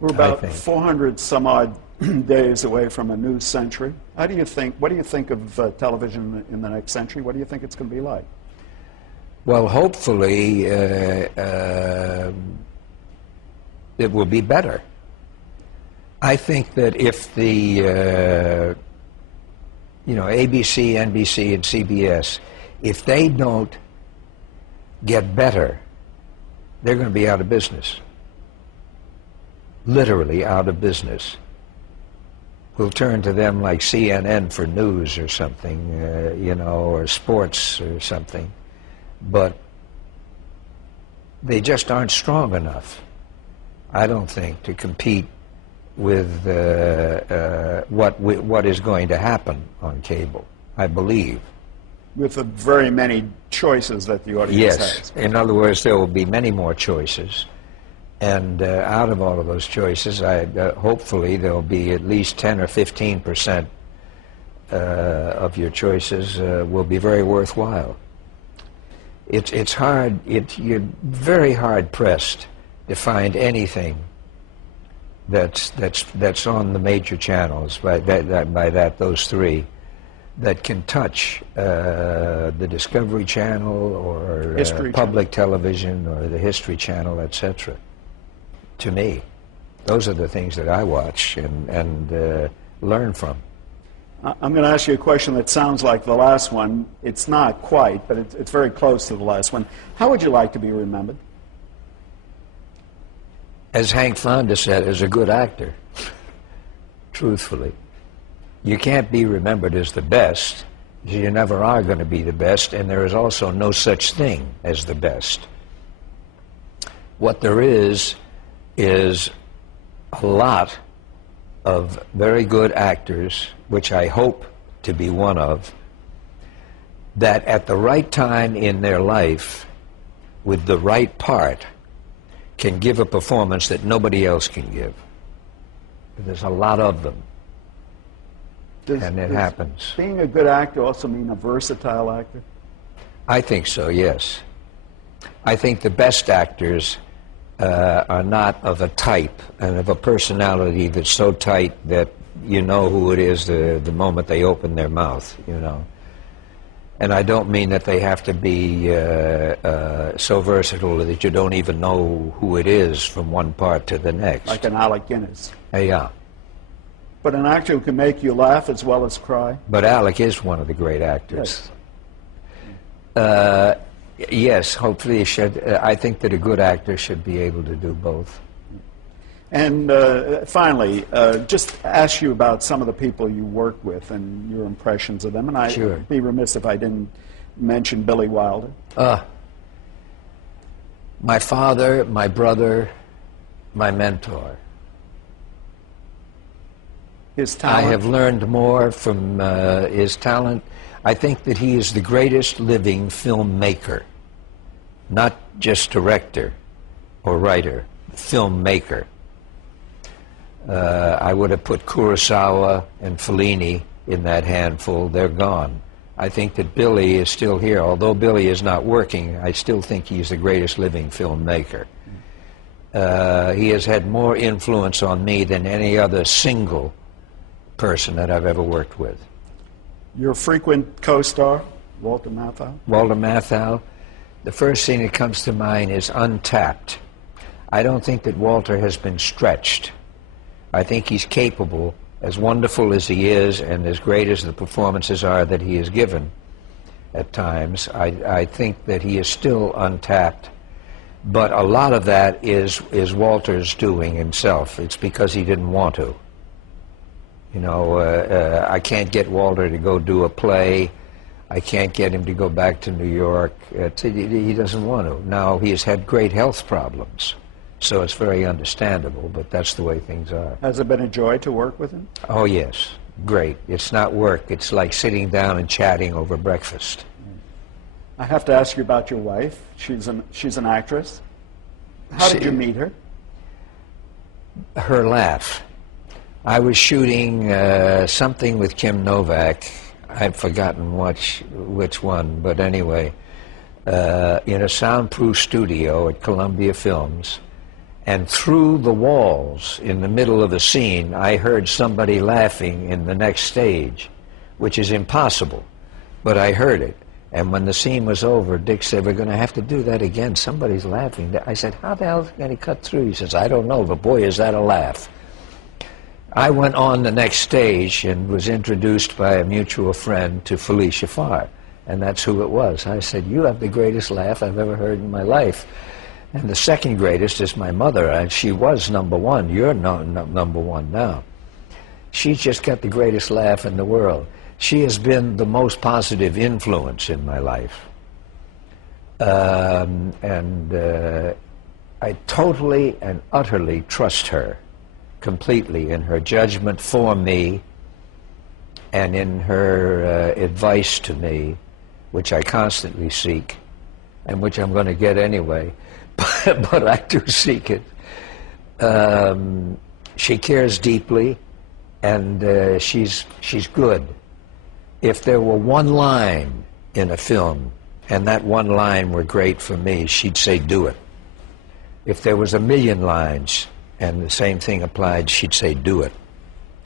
We're about 400 some odd days away from a new century. What do you think of television in the next century? What do you think it's going to be like? Well, hopefully it will be better. I think that if the ABC, NBC, and CBS, if they don't get better, they're going to be out of business. Literally out of business. We'll turn to them like CNN for news or something, or sports or something. But they just aren't strong enough, I don't think, to compete with what is going to happen on cable, I believe. With the very many choices that the audience has. Yes. In other words, there will be many more choices. And out of all of those choices, hopefully there will be at least 10 or 15% of your choices will be very worthwhile. It's hard. You're very hard pressed to find anything that's on the major channels those three that can touch the Discovery Channel or public television or the History Channel, etc. To me, those are the things that I watch and learn from. I'm going to ask you a question that sounds like the last one. It's not quite, but it's very close to the last one. How would you like to be remembered? As Hank Fonda said, as a good actor, truthfully. You can't be remembered as the best. You never are going to be the best, and there is also no such thing as the best. What there is a lot of very good actors, which I hope to be one of, that at the right time in their life, with the right part, can give a performance that nobody else can give. There's a lot of them, and it happens. Being a good actor also mean a versatile actor? I think so, yes. I think the best actors are not of a type and of a personality that's so tight that you know who it is the moment they open their mouth, And I don't mean that they have to be so versatile that you don't even know who it is from one part to the next. Like an Alec Guinness. Yeah. But an actor who can make you laugh as well as cry? But Alec is one of the great actors. Yes. Yes, hopefully he should. I think that a good actor should be able to do both. And finally, just ask you about some of the people you work with and your impressions of them. And I'd be remiss if I didn't mention Billy Wilder. My father, my brother, my mentor. His talent? I have learned more from his talent. I think that he is the greatest living filmmaker, not just director or writer, filmmaker. I would have put Kurosawa and Fellini in that handful. They're gone. I think that Billy is still here. Although Billy is not working, I still think he's the greatest living filmmaker. He has had more influence on me than any other single person that I've ever worked with. Your frequent co-star, Walter Matthau? Walter Matthau. The first thing that comes to mind is Untapped. I don't think that Walter has been stretched. I think he's capable, as wonderful as he is and as great as the performances are that he has given at times. I think that he is still untapped. But a lot of that is Walter's doing himself. It's because he didn't want to. I can't get Walter to go do a play. I can't get him to go back to New York. He doesn't want to. Now, he has had great health problems, so it's very understandable, but that's the way things are. Has it been a joy to work with him? Oh, yes. Great. It's not work. It's like sitting down and chatting over breakfast. I have to ask you about your wife. She's an actress. How did you meet her? Her laugh. I was shooting something with Kim Novak. I've forgotten which one, but anyway, in a soundproof studio at Columbia Films, and through the walls in the middle of a scene I heard somebody laughing in the next stage, which is impossible, but I heard it. And when the scene was over, Dick said, "We're going to have to do that again. Somebody's laughing." I said, "How the hell is it going to cut through?" He says, "I don't know, but boy, is that a laugh." I went on the next stage and was introduced by a mutual friend to Felicia Farr, and that's who it was. I said, "You have the greatest laugh I've ever heard in my life. And the second greatest is my mother, and she was number one. You're number one now. She's just got the greatest laugh in the world." She has been the most positive influence in my life. I totally and utterly trust her completely in her judgment for me and in her advice to me, which I constantly seek and which I'm going to get anyway, but I do seek it. She cares deeply, and she's good. If there were one line in a film, and that one line were great for me, she'd say, "Do it." If there was 1,000,000 lines, and the same thing applied, she'd say, "Do it."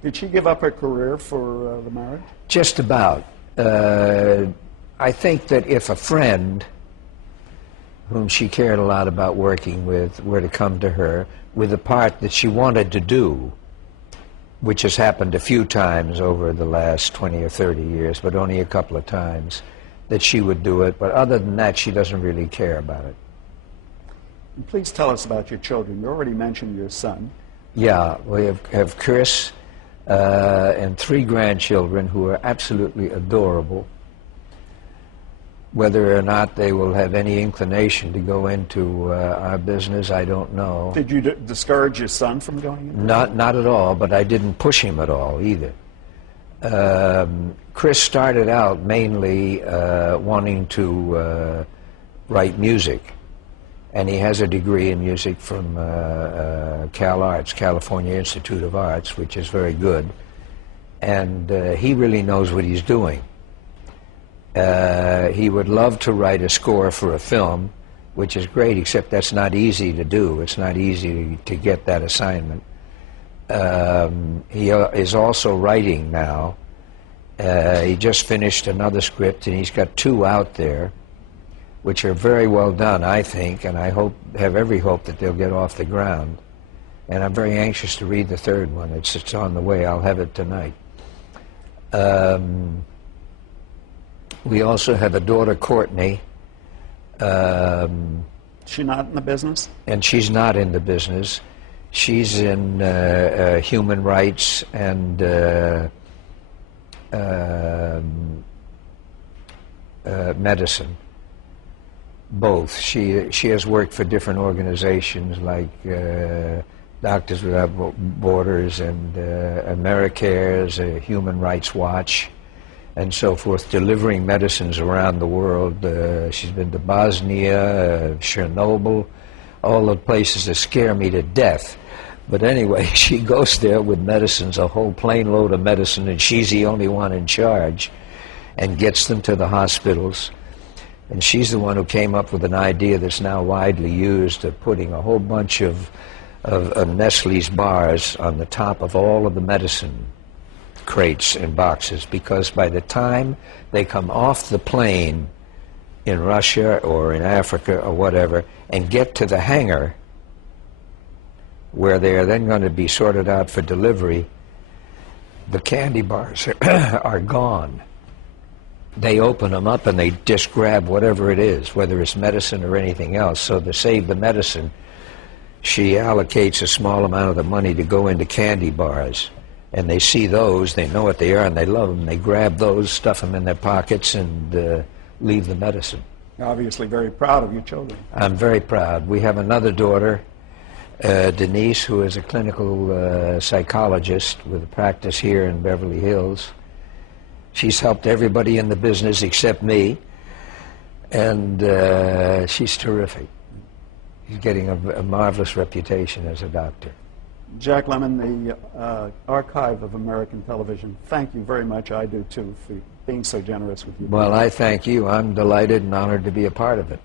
Did she give up her career for the marriage? Just about. I think that if a friend whom she cared a lot about working with were to come to her with a part that she wanted to do, which has happened a few times over the last 20 or 30 years, but only a couple of times, that she would do it. But other than that, she doesn't really care about it. And please tell us about your children. You already mentioned your son. Yeah, we have Chris and 3 grandchildren who are absolutely adorable. Whether or not they will have any inclination to go into our business, I don't know. Did you discourage your son from going into Not at all, but I didn't push him at all either. Chris started out mainly wanting to write music, and he has a degree in music from CalArts, California Institute of Arts, which is very good, and he really knows what he's doing. He would love to write a score for a film, which is great, except that's not easy to do. It's not easy to get that assignment. He is also writing now. He just finished another script, and he's got 2 out there, which are very well done, I think, and I have every hope that they'll get off the ground. And I'm very anxious to read the 3rd one. It's on the way. I'll have it tonight. We also have a daughter, Courtney. She not in the business? And she's not in the business. She's in human rights and medicine, both. She has worked for different organizations like Doctors Without Borders and AmeriCares, Human Rights Watch, and so forth, delivering medicines around the world. She's been to Bosnia, Chernobyl, all the places that scare me to death. But anyway, she goes there with medicines, a whole plane load of medicine, and she's the only one in charge, and gets them to the hospitals. And she's the one who came up with an idea that's now widely used of putting a whole bunch of Nestle's bars on the top of all of the medicine crates and boxes, because by the time they come off the plane in Russia or in Africa or whatever and get to the hangar where they are then going to be sorted out for delivery, the candy bars are gone. They open them up and they just grab whatever it is, whether it's medicine or anything else. So to save the medicine, she allocates a small amount of the money to go into candy bars. And they see those, they know what they are, and they love them. They grab those, stuff them in their pockets, and leave the medicine. You're obviously very proud of your children. I'm very proud. We have another daughter, Denise, who is a clinical psychologist with a practice here in Beverly Hills. She's helped everybody in the business except me, and she's terrific. She's getting a marvelous reputation as a doctor. Jack Lemmon, the Archive of American Television, thank you very much. I do too, for being so generous with you. Well, I thank you. I'm delighted and honored to be a part of it.